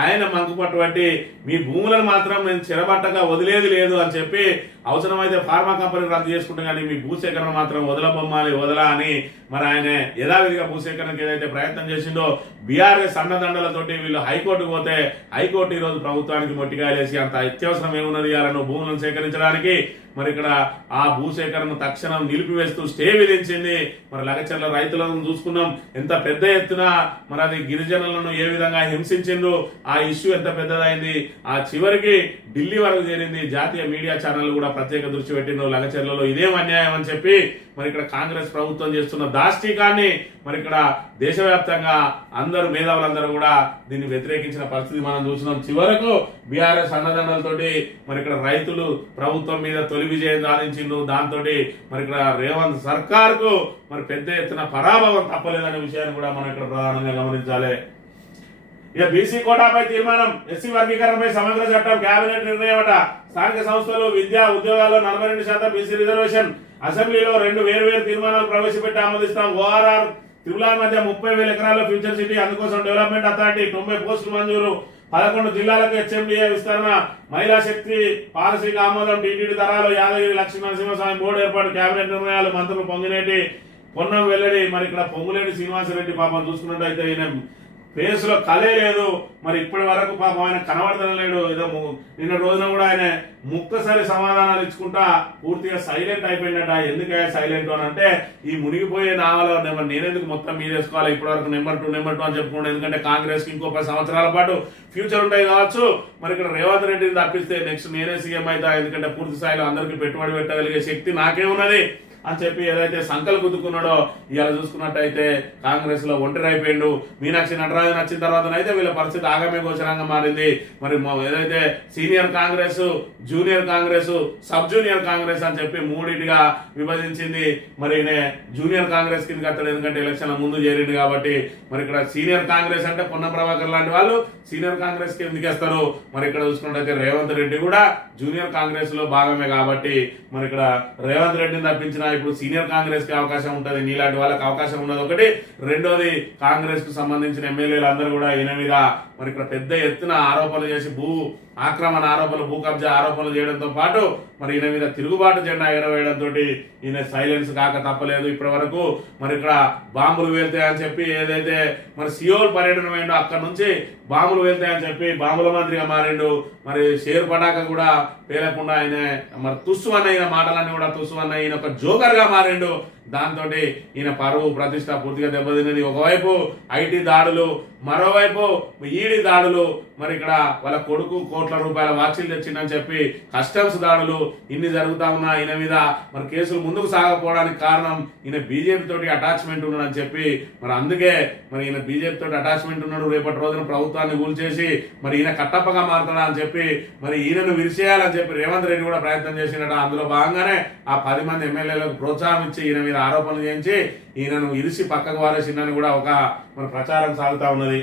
ఆయన మంకుపట్టు బట్టి మీ భూములను మాత్రం నేను చెరబట్టగా వదిలేది లేదు అని చెప్పి అవసరమైతే ఫార్మా కంపెనీ రద్దు చేసుకుంటాం కానీ మీ భూసేకరణ మాత్రం వదలబొమ్మాలి వదలా అని మరి ఆయన యథావిధిగా భూసేకరణకు ఏదైతే ప్రయత్నం చేసిందో బీఆర్ఎస్ అండదండలతోటి వీళ్ళు హైకోర్టుకు పోతే హైకోర్టు ఈ రోజు ప్రభుత్వానికి మొట్టికాయలేసి అంత అత్యవసరం ఏమున్నది అలా భూములను సేకరించడానికి మరి ఇక్కడ ఆ భూసేకరణ తక్షణం నిలిపివేస్తూ స్టే విధించింది. మరి లగచర్ల రైతులను చూసుకున్నాం ఎంత పెద్ద ఎత్తున మరి అది గిరిజనులను ఏ విధంగా హింసించిండ్రు, ఆ ఇష్యూ ఎంత పెద్దదైంది, ఆ చివరికి ఢిల్లీ వరకు చేరింది. జాతీయ మీడియా ఛానల్ కూడా ప్రత్యేక దృష్టి పెట్టిండ్రు లగచర్లలో ఇదేం అన్యాయం అని చెప్పి మరి ఇక్కడ కాంగ్రెస్ ప్రభుత్వం చేస్తున్న దాష్టికాన్ని మరి ఇక్కడ దేశవ్యాప్తంగా అందరూ మేధావులందరూ కూడా దీన్ని వ్యతిరేకించిన పరిస్థితి మనం చూస్తున్నాం. చివరకు బీఆర్ఎస్ అండదండలతోటి మరి ఇక్కడ రైతులు ప్రభుత్వం మీద తొలి విజయం సాధించిండ్రు. దాంతో మరి ఇక్కడ రేవంత్ సర్కార్ కు మరి పెద్ద ఎత్తున పరాభవం తప్పలేదనే విషయాన్ని కూడా మనం ఇక్కడ ప్రధానంగా గమనించాలి. ఇక బీసీ కోటాపై తీర్మానం, ఎస్సీ వర్గీకరణపై సమగ్ర చట్టం, కేబినెట్ నిర్ణయం అట. స్థానిక సంస్థలు, విద్యా ఉద్యోగాల్లో 42% బీసీ రిజర్వేషన్. అసెంబ్లీలో 2 వేర్వేరు తీర్మానాలు ప్రవేశపెట్టి ఆమోదిస్తాం. ఓఆర్ఆర్ త్రిపులార్ మధ్య 30,000 ఎకరాల్లో ఫ్యూచర్ సిటీ, అందుకోసం డెవలప్మెంట్ అథారిటీ 90 పోస్టులు మంజూరు. 11 జిల్లాలకు హెచ్ఎండిఏ విస్తరణ. మహిళా శక్తి పాలసీకి ఆమోదం. టీటీడీ తరాలు యాదగిరి లక్ష్మీ నరసింహస్వామి బోర్డు ఏర్పాటు. కేబినెట్ నిర్ణయాలు. మంత్రులు పొంగినేటి పొన్నం వెల్లడి. మరి ఇక్కడ పొంగులేటి శ్రీనివాసరెడ్డి పాపం చూసుకున్నట్టయితే ఈయన ఫేస్ లో కలే లేదు. మరి ఇప్పటి వరకు పాపం ఆయన కనబడతలేడు. ఏదో నిన్న రోజున కూడా ఆయన ముక్తసరి సమాధానాలు ఇచ్చుకుంటా పూర్తిగా సైలెంట్ అయిపోయినట. ఎందుకే సైలెంట్ అని అంటే ఈ మునిగిపోయే నావలో నేనెందుకు మొత్తం మీదేసుకోవాలి, ఇప్పటి వరకు నెంబర్ 2 అని చెప్పుకోండి. ఎందుకంటే కాంగ్రెస్ కి ఇంకో 10 సంవత్సరాల పాటు ఫ్యూచర్ ఉంటాయి కావచ్చు. మరి ఇక్కడ రేవంత్ రెడ్డిని తప్పిస్తే నెక్స్ట్ నేనే సీఎం అవుతా, ఎందుకంటే పూర్తి స్థాయిలో అందరికీ పెట్టుబడి పెట్టగలిగే శక్తి నాకేమున్నది అని చెప్పి ఏదైతే సంకలు గుద్దుకున్నాడో ఇవాళ చూసుకున్నట్టయితే కాంగ్రెస్ లో ఒంటరైపోయిండు. మీనాక్షి నటరాజన్ వచ్చిన తర్వాత అయితే వీళ్ళ పరిస్థితి ఆగమే గోచరంగా మారింది. మరి ఏదైతే senior Congress, junior Congress, sub junior Congress అని చెప్పి 3టిగా విభజించింది. మరి జూనియర్ కాంగ్రెస్ కిందకి వస్తాడు, ఎందుకంటే ఎలక్షన్ల ముందు చేరిండు కాబట్టి. మరి ఇక్కడ సీనియర్ కాంగ్రెస్ అంటే పొన్నం ప్రభాకర్ లాంటి వాళ్ళు సీనియర్ కాంగ్రెస్ కి ఎందుకు వేస్తారు. మరి ఇక్కడ చూసుకున్నట్టయితే రేవంత్ రెడ్డి కూడా జూనియర్ కాంగ్రెస్ లో భాగమే కాబట్టి మరి ఇక్కడ రేవంత్ రెడ్డిని తప్పించిన ఇప్పుడు సీనియర్ కాంగ్రెస్ కి అవకాశం ఉంటుంది, నీలాంటి వాళ్ళకి అవకాశం ఉన్నది ఒకటి. రెండోది కాంగ్రెస్ కు సంబంధించిన ఎమ్మెల్యేలు అందరూ కూడా ఈయన మీద మరి ఇక్కడ పెద్ద ఎత్తున ఆరోపణలు చేసి భూ ఆక్రమణ ఆరోపణలు, భూ కబ్జా ఆరోపణలు చేయడంతో పాటు మరి ఈయన మీద తిరుగుబాటు జెండా ఎగరవేయడంతో ఈయన సైలెన్స్ కాక తప్పలేదు. ఇప్పటి వరకు మరి ఇక్కడ బాంబులు వెళ్తాయని చెప్పి ఏదైతే మరి సియోల్ పర్యటన పోయిండో అక్కడ నుంచి బాంబులు వెళ్తాయని చెప్పి బాంబుల మంత్రిగా మారిండు. మరి షేర్ పటాక కూడా పేలకుండా ఆయన మరి తుస్సు అన్న ఈయన మాటలన్నీ కూడా తుస్సు అన్న ఈయన ఒక జోకర్ గా మారిండు. దాంతో ఈయన పరువు ప్రతిష్ట పూర్తిగా దెబ్బతిన్నది. ఒకవైపు ఐటీ దాడులు, మరోవైపు ఈడీ దాడులు. మరి ఇక్కడ వాళ్ళ కొడుకు కోట్ల రూపాయల వాచీలు తెచ్చిందని చెప్పి కస్టమ్స్ దాడులు ఇన్ని జరుగుతా ఉన్నా ఈయన మీద మరి కేసులు ముందుకు సాగకపోవడానికి కారణం ఈయన బీజేపీ తోటి అటాచ్మెంట్ ఉన్నాడని చెప్పి. మరి అందుకే మరి ఈయన బీజేపీ తోటి అటాచ్మెంట్ ఉన్నాడు, రేపటి రోజున ప్రభుత్వాన్ని కూల్చేసి మరి ఈయన కట్టప్పగా మారుతాడా అని చెప్పి మరి ఈయనను విరిచేయాలని చెప్పి రేవంత్ రెడ్డి కూడా ప్రయత్నం చేసినట. అందులో భాగంగానే ఆ 10 మంది ఎమ్మెల్యేలకు ప్రోత్సాహం ఇచ్చి ఈయన మీద ఆరోపణలు చేయించి ఈయనను ఇరిసి పక్కకు వారేసిందని కూడా ఒక మన ప్రచారం సాగుతా ఉన్నది.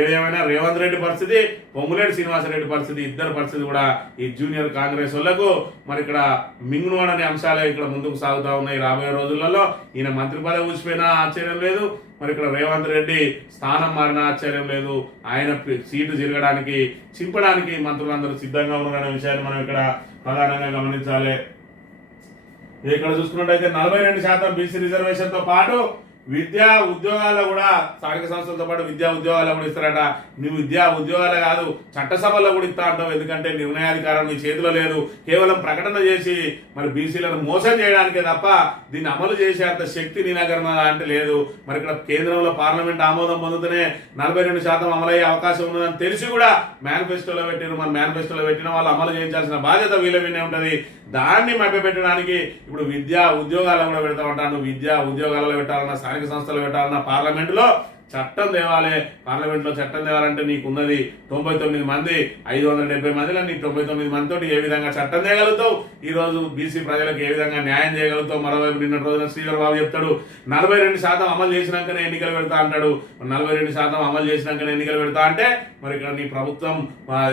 ఏదేమైనా రేవంత్ రెడ్డి పరిస్థితి, పొంగులేటి శ్రీనివాసరెడ్డి పరిస్థితి, ఇద్దరు పరిస్థితి కూడా ఈ జూనియర్ కాంగ్రెస్ వాళ్లకు మరి ఇక్కడ మింగునోడనే అంశాలే ఇక్కడ ముందుకు సాగుతా ఉన్నాయి. రాబోయే రోజులలో ఈయన మంత్రి పదవి ఊసిపోయినా ఆశ్చర్యం లేదు, మరి ఇక్కడ రేవంత్ రెడ్డి స్థానం మారినా ఆశ్చర్యం లేదు. ఆయన సీటు తిరగడానికి, చింపడానికి మంత్రులందరూ సిద్ధంగా ఉన్నారనే విషయాన్ని మనం ఇక్కడ ప్రధానంగా గమనించాలి. ఇక్కడ చూసుకున్నట్టయితే 42% బీసీ రిజర్వేషన్ తో పాటు విద్యా ఉద్యోగాల్లో కూడా స్థానిక సంస్థలతో పాటు విద్యా ఉద్యోగాల్లో కూడా ఇస్తారట. నువ్వు విద్యా ఉద్యోగాలే కాదు చట్టసభల్లో కూడా ఇస్తా అంటావు, ఎందుకంటే నిర్ణయాధికారం నీ చేతిలో లేదు. కేవలం ప్రకటన చేసి మరి బీసీలను మోసం చేయడానికే తప్ప దీన్ని అమలు చేసే అంత శక్తి నీ దగ్గర అంటే లేదు. మరి ఇక్కడ కేంద్రంలో పార్లమెంట్ ఆమోదం పొందుతూనే 42% అమలయ్యే అవకాశం ఉన్నదని తెలిసి కూడా మేనిఫెస్టోలో పెట్టారు. మన మేనిఫెస్టోలో పెట్టిన వాళ్ళు అమలు చేయించాల్సిన బాధ్యత వీళ్ళ వినే ఉంటది. దాన్ని మభ్యపెట్టడానికి ఇప్పుడు విద్యా ఉద్యోగాలు కూడా పెడతా ఉంటాను. విద్యా ఉద్యోగాలలో పెట్టాలన్నా, స్థానిక సంస్థలు పెట్టాలన్నా పార్లమెంటులో చట్టం తేవాలి. పార్లమెంట్ లో చట్టం తేవాలంటే నీకున్నది 99 మంది, 570 మందిలో నీ 99 మందితో ఏ విధంగా చట్టం తేగలుగుతావు, ఈ రోజు బీసీ ప్రజలకు ఏ విధంగా న్యాయం చేయగలుగుతావు. మరోవైపు నిన్న రోజున శ్రీధర్ బాబు చెప్తాడు 42% అమలు చేసినాకనే ఎన్నికలు పెడతా అంటాడు. 42% అమలు చేసినాకనే ఎన్నికలు పెడతా అంటే మరి ఇక్కడ నీ ప్రభుత్వం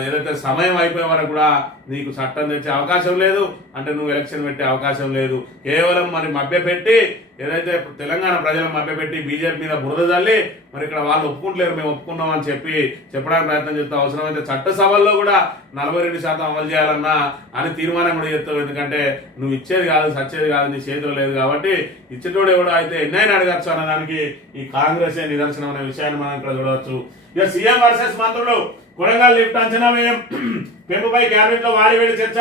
ఏదైతే సమయం అయిపోయే వరకు కూడా నీకు చట్టం తెచ్చే అవకాశం లేదు, అంటే నువ్వు ఎలక్షన్ పెట్టే అవకాశం లేదు. కేవలం మరి మభ్య పెట్టి ఏదైతే తెలంగాణ ప్రజలను మభ్యపెట్టి బీజేపీ మీద బురద జల్లి మరి ఇక్కడ వాళ్ళు ఒప్పుకుంటలేరు, మేము ఒప్పుకున్నాం అని చెప్పడానికి ప్రయత్నం చేస్తాం. అవసరమైతే చట్టసభల్లో కూడా 42% అమలు చేయాలన్నా అని తీర్మానం కూడా చేస్తావు. ఎందుకంటే నువ్వు ఇచ్చేది కాదు, సచ్చేది కాదు, నీ చేతిలో లేదు కాబట్టి ఇచ్చేటోడు ఎవడో అయితే ఎన్నైనా అడగచ్చు అన్న దానికి ఈ కాంగ్రెస్ నిదర్శనం అనే విషయాన్ని మనం ఇక్కడ చూడవచ్చు. ఇక సీఎం వర్సెస్ మంత్రులు, కొడంగల్ లిఫ్ట్ అంచనా వ్యయం పెంపుపై క్యాబినెట్ లో వాడివేడి చర్చ.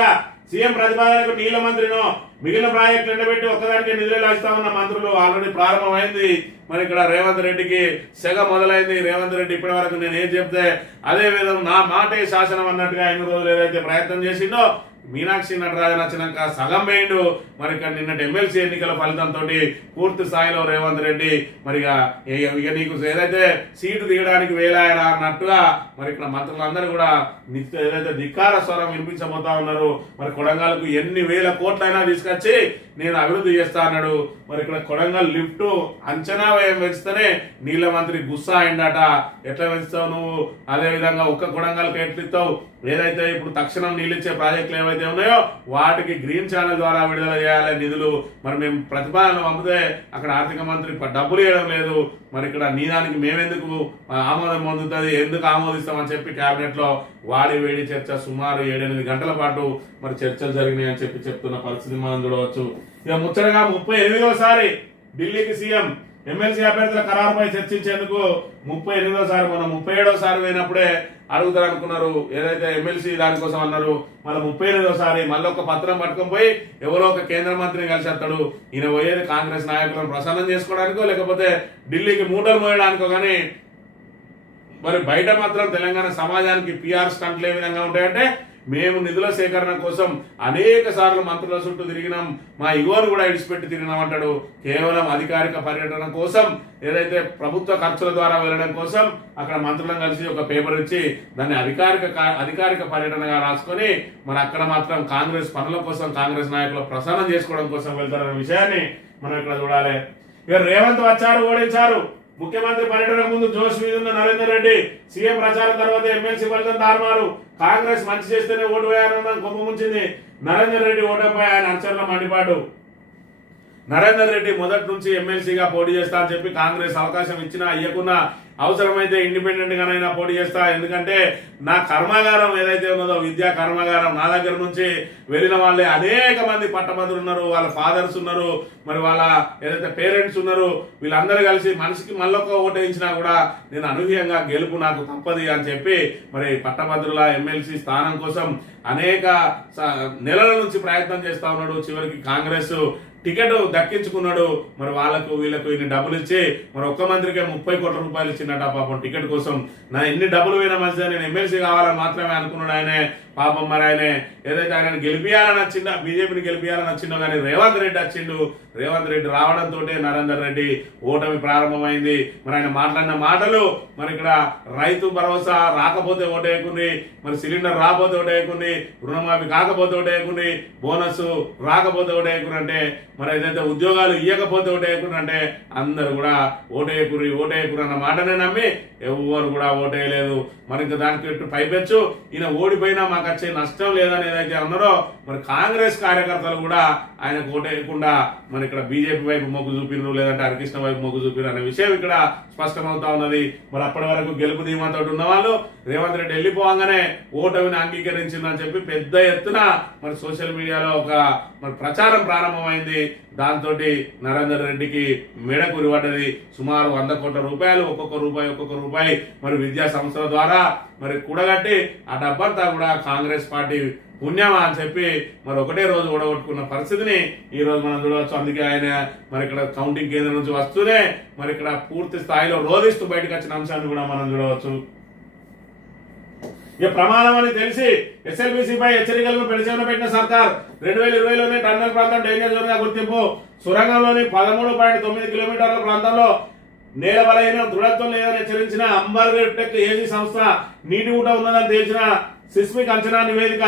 సీఎం ప్రతిపాదనకు నీళ్ల మంత్రిను మిగిలిన ప్రాజెక్టులు ఎండబెట్టి ఒక్కదానికి నిధులు ఇస్తామన్న మంత్రులు ఆల్రెడీ ప్రారంభమైంది. మరి ఇక్కడ రేవంత్ రెడ్డికి సెగ మొదలైంది. రేవంత్ రెడ్డి ఇప్పటి వరకు నేను ఏం చెప్తే అదే విధంగా నా మాటే శాసనం అన్నట్టుగా 8 రోజులు ఏదైతే ప్రయత్నం చేసిండో మీనాక్షి నటరాజన్ వచ్చినాక సగం వేయండు. మరి ఇక్కడ నిన్నటి ఎమ్మెల్సీ ఎన్నికల ఫలితంతో పూర్తి స్థాయిలో రేవంత్ రెడ్డి మరి ఇక నీకు ఏదైతే సీటు దిగడానికి వేలాయరా అన్నట్టుగా మరి ఇక్కడ మంత్రులందరూ కూడా ఏదైతే ధిక్కార స్వరం వినిపించబోతా ఉన్నారు. మరి కొడంగల్కు ఎన్ని వేల కోట్లైనా తీసుకొచ్చి నేను అభివృద్ధి చేస్తా అన్నాడు. మరి ఇక్కడ కొడంగల్ లిఫ్ట్ అంచనా వ్యయం పెంచితేనే నీళ్ల మంత్రి గుస్సా అయిందట. ఎట్లా పెంచుతావు నువ్వు? అదే విధంగా ఒక్క కొడంగల్కి ఎట్లిస్తావు? ఏదైతే ఇప్పుడు తక్షణం నీళ్ళిచ్చే ప్రాజెక్టులు ఏవైతే ఉన్నాయో వాటికి గ్రీన్ ఛానల్ ద్వారా విడుదల చేయాలి నిధులు. మరి మేము ప్రతిపాదన పంపితే అక్కడ ఆర్థిక మంత్రి డబ్బులు ఇవ్వడం లేదు. మరి ఇక్కడ నీ దానికి మేమెందుకు ఆమోదం పొందుతుంది, ఎందుకు ఆమోదిస్తామని చెప్పి కేబినెట్ లో వాడి వేడి చర్చ సుమారు 7-8 గంటల పాటు మరి చర్చలు జరిగినాయి అని చెప్తున్న పరిస్థితి మనం చూడవచ్చు. ఇక ముచ్చటగా 38వసారి ఢిల్లీకి సీఎం ఎమ్మెల్సీ అభ్యర్థుల ఖరారుపై చర్చించేందుకు 38వసారి, మన 37వసారి పోయినప్పుడే అడుగుతారు అనుకున్నారు. ఏదైతే ఎమ్మెల్సీ దానికోసం అన్నారు. మళ్ళీ 38వసారి మళ్ళీ ఒక పత్రం పట్టుకొని పోయి ఎవరో ఒక కేంద్ర మంత్రిని కలిసి వస్తాడు. ఈయన పోయేది కాంగ్రెస్ నాయకులను ప్రసన్నం చేసుకోవడానికో లేకపోతే ఢిల్లీకి మూటలు మోయడానికో. కానీ మరి బయట మాత్రం తెలంగాణ సమాజానికి పిఆర్ స్టంట్లు ఏ విధంగా ఉంటాయంటే మేము నిధుల సేకరణ కోసం అనేక సార్లు మంత్రుల చుట్టూ తిరిగినాం, మా ఇగోను కూడా ఇడిచిపెట్టి తిరిగినాం అంటాడు. కేవలం అధికారిక పర్యటన కోసం, ఏదైతే ప్రభుత్వ ఖర్చుల ద్వారా వెళ్ళడం కోసం అక్కడ మంత్రులను కలిసి ఒక పేపర్ ఇచ్చి దాన్ని అధికారిక పర్యటనగా రాసుకొని మరి అక్కడ మాత్రం కాంగ్రెస్ పనుల కోసం, కాంగ్రెస్ నాయకుల ప్రసన్నం చేసుకోవడం కోసం వెళ్తారనే విషయాన్ని మనం ఇక్కడ చూడాలి. ఇక రేవంత్ వచ్చారు, ఓడించారు. ముఖ్యమంత్రి పర్యటన ముందు జోష్ మీద ఉన్న నరేందర్ రెడ్డి సీఎం ప్రచారం తర్వాత ఎమ్మెల్సీ ఫలితం తారుమారు. కాంగ్రెస్ మంచి చేస్తేనే ఓటు వేయాలన్న గొప్ప ముంచింది. నరేందర్ రెడ్డి ఓటమిపై ఆయన అంచనల మండిపాటు. నరేందర్ రెడ్డి మొదటి నుంచి ఎమ్మెల్సీగా పోటీ చేస్తా అని చెప్పి కాంగ్రెస్ అవకాశం ఇచ్చినా ఇవ్వకున్నా అవసరమైతే ఇండిపెండెంట్ గానైనా పోటీ చేస్తా, ఎందుకంటే నా కర్మాగారం ఏదైతే ఉన్నదో విద్యా కర్మాగారం నా దగ్గర నుంచి వెళ్ళిన వాళ్ళే అనేక మంది పట్టభద్రులు ఉన్నారు, వాళ్ళ ఫాదర్స్ ఉన్నారు, మరి వాళ్ళ ఏదైతే పేరెంట్స్ ఉన్నారు, వీళ్ళందరూ కలిసి మనిషికి మళ్ళొక్క ఓటు వేయించినా కూడా నేను అనూహ్యంగా గెలుపు నాకు తప్పది అని చెప్పి మరి పట్టభద్రుల ఎమ్మెల్సీ స్థానం కోసం అనేక నెలల నుంచి ప్రయత్నం చేస్తా ఉన్నాడు. చివరికి కాంగ్రెస్ టికెట్ దక్కించుకున్నాడు. మరి వాళ్ళకు వీళ్ళకు ఇన్ని డబ్బులు ఇచ్చి మరి ఒక్క మంత్రికే 30 కోట్ల రూపాయలు ఇచ్చిందట పాపం టికెట్ కోసం. నా ఎన్ని డబ్బులు పోయినా మంచిదా, నేను ఎమ్మెల్సీ కావాలని మాత్రమే అనుకున్నాడు ఆయనే పాపం. మరి ఆయన ఏదైతే ఆయన గెలిపియాలని వచ్చిందో, బీజేపీని గెలిపియాలని వచ్చిందో కానీ రేవంత్ రెడ్డి వచ్చిండు. రేవంత్ రెడ్డి రావడంతో నరేందర్ రెడ్డి ఓటమి ప్రారంభమైంది. మరి ఆయన మాట్లాడిన మాటలు మరి ఇక్కడ రైతు భరోసా రాకపోతే ఓటేయకుంది, మరి సిలిండర్ రాకపోతే ఓటేయకుంది, రుణమాఫీ కాకపోతే ఓటేయకుంది, బోనస్ రాకపోతే ఓటేయకుండా అంటే మరి ఏదైతే ఉద్యోగాలు ఇవ్వకపోతే ఓటేయకుండా అంటే అందరు కూడా ఓటేయకురి అన్న మాటనే నమ్మి ఎవరు కూడా ఓటేయలేదు. మరి ఇంకా దానికి పైపెచ్చు ఈయన ఓడిపోయినా మాకు వచ్చే నష్టం లేదని ఏదైతే అన్నారో మరి కాంగ్రెస్ కార్యకర్తలు కూడా ఆయనకు ఓటేయకుండా మరి ఇక్కడ బీజేపీ వైపు మొగ్గు చూపిరు, లేదంటే హరికృష్ణ వైపు మొగ్గు చూపిరు అనే విషయం ఇక్కడ స్పష్టమవుతా ఉన్నది. మరి అప్పటి వరకు గెలుపు ధీమాతో ఉన్న వాళ్ళు రేవంత్ రెడ్డి వెళ్ళిపోగానే ఓటమిని అంగీకరించిందని చెప్పి పెద్ద ఎత్తున మరి సోషల్ మీడియాలో ఒక మరి ప్రచారం ప్రారంభమైంది. దాంతో నరేందర్ రెడ్డికి మెడ కురిపడ్డది. సుమారు 100 కోట్ల రూపాయలు ఒక్కొక్క రూపాయి మరి విద్యా సంస్థల ద్వారా మరి కూడగట్టి ఆ డబ్బంతా కూడా కాంగ్రెస్ పార్టీ పుణ్యమా అని చెప్పి మరి ఒకటే రోజు ఓడగొట్టుకున్న పరిస్థితిని ఈ రోజు మనం చూడవచ్చు. అందుకే ఆయన మరి ఇక్కడ కౌంటింగ్ కేంద్రం నుంచి వస్తూనే మరి ఇక్కడ పూర్తి స్థాయిలో రోధిస్తూ బయటకు వచ్చిన అంశాన్ని కూడా మనం చూడవచ్చు. ఇక ప్రమాదం అని తెలిసి ఎస్ఎల్బీసీపై హెచ్చరికలను పెడచెవిన పెట్టిన సర్కార్ 2020లోనే టన్నల్ ప్రాంతం డేంజర్ జోన్ గా గుర్తింపు. సొరంగంలోని 13.9 కిలోమీటర్ల ప్రాంతంలో నేల బలహీన దృఢత్వం లేదని హెచ్చరించిన అంబర్గర్ టెక్ ఏజీ సంస్థ నీటి ఊట ఉన్నదని తేల్చిన సిస్మిక్ అంచనా నివేదిక.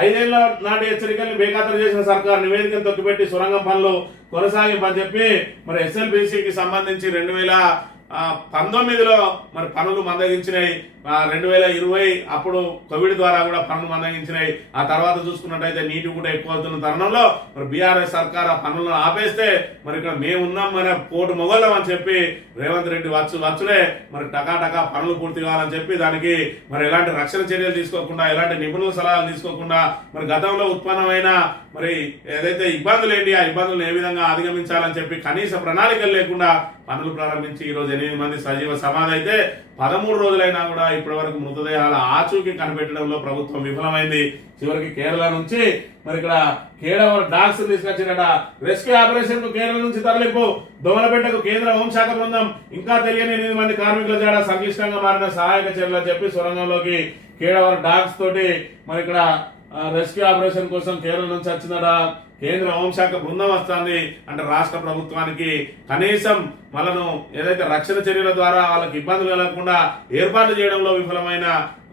5 ఏళ్ల నాటి హెచ్చరికల్ని బేఖాతరు చేసిన సర్కార్ నివేదికను తొక్కిపెట్టి సొరంగం పనులు కొనసాగింపని చెప్పి మరి ఎస్ఎల్బీసీకి సంబంధించి 2019లో మరి పనులు మందగించినాయి. 2020 అప్పుడు కోవిడ్ ద్వారా కూడా పనులు మందగించినాయి. ఆ తర్వాత చూసుకున్నట్టయితే నీటి కూడా ఎక్కువ అవుతున్న తరుణంలో మరి బీఆర్ఎస్ సర్కార్ ఆ పనులను ఆపేస్తే మరి ఇక్కడ మేము ఉన్నాం మన పోటు మొగళ్ళం అని చెప్పి రేవంత్ రెడ్డి వచ్చులే మరి టకా పనులు పూర్తి కావాలని చెప్పి దానికి మరి ఎలాంటి రక్షణ చర్యలు తీసుకోకుండా ఎలాంటి నిపుణుల సలహాలు తీసుకోకుండా మరి గతంలో ఉత్పన్నమైన మరి ఏదైతే ఇబ్బందులు ఏంటి ఆ ఇబ్బందులను ఏ విధంగా అధిగమించాలని చెప్పి కనీస ప్రణాళికలు లేకుండా పనులు ప్రారంభించి ఈ రోజు 8 మంది సజీవ సమాధి అయితే 13 రోజులైనా కూడా ఇప్పటి వరకు మృతదేహాల ఆచూకీ కనిపెట్టడంలో ప్రభుత్వం విఫలమైంది. చివరికి కేరళ నుంచి మరి ఇక్కడ కేడవర్ డాగ్స్ తీసుకొచ్చినట రెస్క్యూ ఆపరేషన్ కు కేరళ నుంచి తరలింపు దోమలపెట్టకు కేంద్ర హోంశాఖ బృందం ఇంకా తెలియని 8 మంది కార్మికుల జాడ సంక్లిష్టంగా మారిన సహాయక చర్యలు చెప్పి సొరంగంలోకి కేడవర్ డాగ్స్ తోటి మరి ఇక్కడ రెస్క్యూ ఆపరేషన్ కోసం కేరళ నుంచి వచ్చిందట. కేంద్ర హోంశాఖ బృందం వస్తుంది అంటే రాష్ట్ర ప్రభుత్వానికి కనీసం వాళ్ళను ఏదైతే రక్షణ చర్యల ద్వారా వాళ్ళకి ఇబ్బందులు కలగకుండా ఏర్పాట్లు చేయడంలో విఫలమైన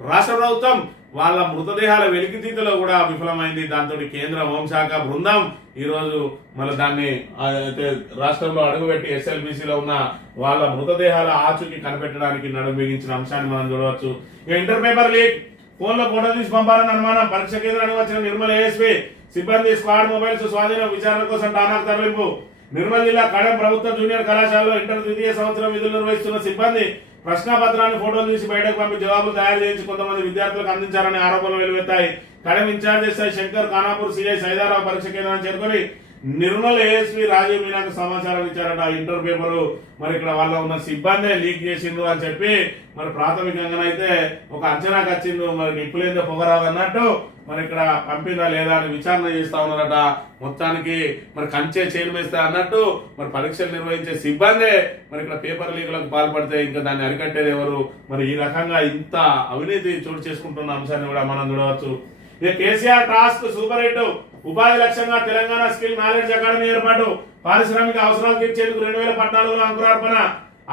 రాష్ట్ర ప్రభుత్వం వాళ్ళ మృతదేహాల వెలికితీతలో కూడా విఫలమైంది. దాంతో కేంద్ర హోంశాఖ బృందం ఈ రోజు మళ్ళీ దాన్ని అయితే రాష్ట్రంలో అడుగుపెట్టి ఎస్ఎల్బిసిలో ఉన్న వాళ్ళ మృతదేహాల ఆచూకీ కనిపెట్టడానికి నడుము బిగించిన అంశాన్ని మనం చూడవచ్చు. ఇంటర్ పేపర్ లీక్ ఫోన్ లో ఫోటో తీసి పంపాలని అనుమానం పరీక్ష కేంద్రానికి వచ్చిన నిర్మల్ ఏఎస్పీ సిబ్బంది స్క్వాడ్ మొబైల్స్ స్వాధీనం విచారణ కోసం టానాకు తరలింపు. నిర్మల్ జిల్లా కడెం ప్రభుత్వ జూనియర్ కళాశాలలో ఇంటర్ ద్వితీయ సంవత్సరం విధులు నిర్వహిస్తున్న సిబ్బంది ప్రశ్నాపత్రాన్ని ఫోటోలు తీసి బయటకు పంపి జవాబులు తయారు చేయించి కొంతమంది విద్యార్థులకు అందించారనే ఆరోపణలు వెలువెత్తాయి. Kadem incharge SI Shankar Khanapur CI Saidarao పరీక్ష కేంద్రాన్ని చేరుకొని నిర్మల్ ఏఎస్పీ రాజీవ్ మీనాకు సమాచారం ఇచ్చారట. ఇంటర్ పేపరు మరి ఇక్కడ వాళ్ళ ఉన్న సిబ్బందే లీక్ చేసిండు అని చెప్పి మరి ప్రాథమికంగానైతే ఒక అంచనాకు వచ్చిండు. మరి నిప్పులేందో పొగరాదన్నట్టు మరి ఇక్కడ పంపిందా లేదా అని విచారణ చేస్తా ఉన్నారట. మొత్తానికి మరి కంచే చైన్ వేస్తా అన్నట్టు మరి పరీక్షలు నిర్వహించే సిబ్బందే మరి ఇక్కడ పేపర్ లీకులకు పాల్పడితే ఇంకా దాన్ని అరికట్టేది ఎవరు? మరి ఈ రకంగా ఇంత అవినీతి చోటు చేసుకుంటున్న అంశాన్ని కూడా మనం చూడవచ్చు. ఇక కేసీఆర్ టాస్క్ సూపర్ హిట్ ఉపాధి లక్ష్యంగా తెలంగాణ స్కిల్ నాలెడ్జ్ అకాడమీ ఏర్పాటు పారిశ్రామిక అవసరాలు తీర్చేందుకు 2014లో అంకురార్పణ.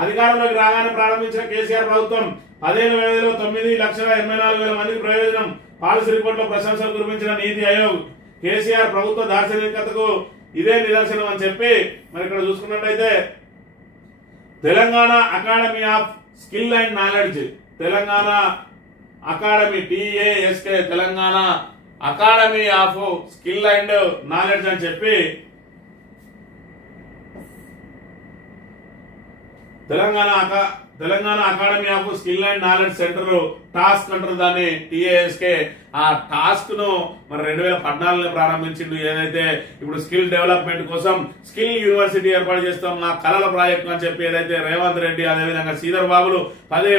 అధికారంలోకి రాగానే ప్రారంభించిన కేసీఆర్ ప్రభుత్వం 15 వ్యవధిలో 9,84,000 మందికి ప్రయోజనం. పాలసీ రిపోర్ట్ లో ప్రశంసలు కురిపించిన నీతి ఆయోగ్. కేసీఆర్ ప్రభుత్వ దార్శనికతకు ఇదే నిదర్శనం అని చెప్పి మరి ఇక్కడ చూసుకున్నట్టయితే Telangana academy of skill and knowledge Telangana academy TASK Telangana academy of skill and knowledge అని చెప్పి Telangana academy of skill and knowledge centre task అంటారు దాన్ని TASK. ఆ టాస్క్ ను మరి 2014లో ప్రారంభించిండు. ఏదైతే ఇప్పుడు స్కిల్ డెవలప్మెంట్ కోసం స్కిల్ యూనివర్సిటీ ఏర్పాటు చేస్తాం నా కళల ప్రాజెక్టు అని చెప్పి ఏదైతే రేవంత్ రెడ్డి అదేవిధంగా శ్రీధర్ బాబులు పదే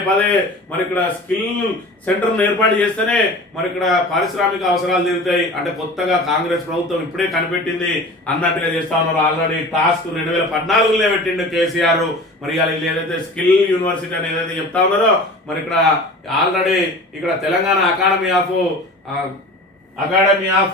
మరి ఇక్కడ స్కిల్ సెంటర్ ను ఏర్పాటు చేస్తేనే మరి ఇక్కడ పారిశ్రామిక అవసరాలు తీరుతాయి అంటే కొత్తగా కాంగ్రెస్ ప్రభుత్వం ఇప్పుడే కనిపెట్టింది అన్నట్టుగా చేస్తా ఉన్నారు. ఆల్రెడీ టాస్క్ 2014లో పెట్టిండు కేసీఆర్. మరి ఏదైతే స్కిల్ యూనివర్సిటీ అని ఏదైతే చెప్తా ఉన్నారో మరి ఇక్కడ ఆల్రెడీ ఇక్కడ Telangana academy of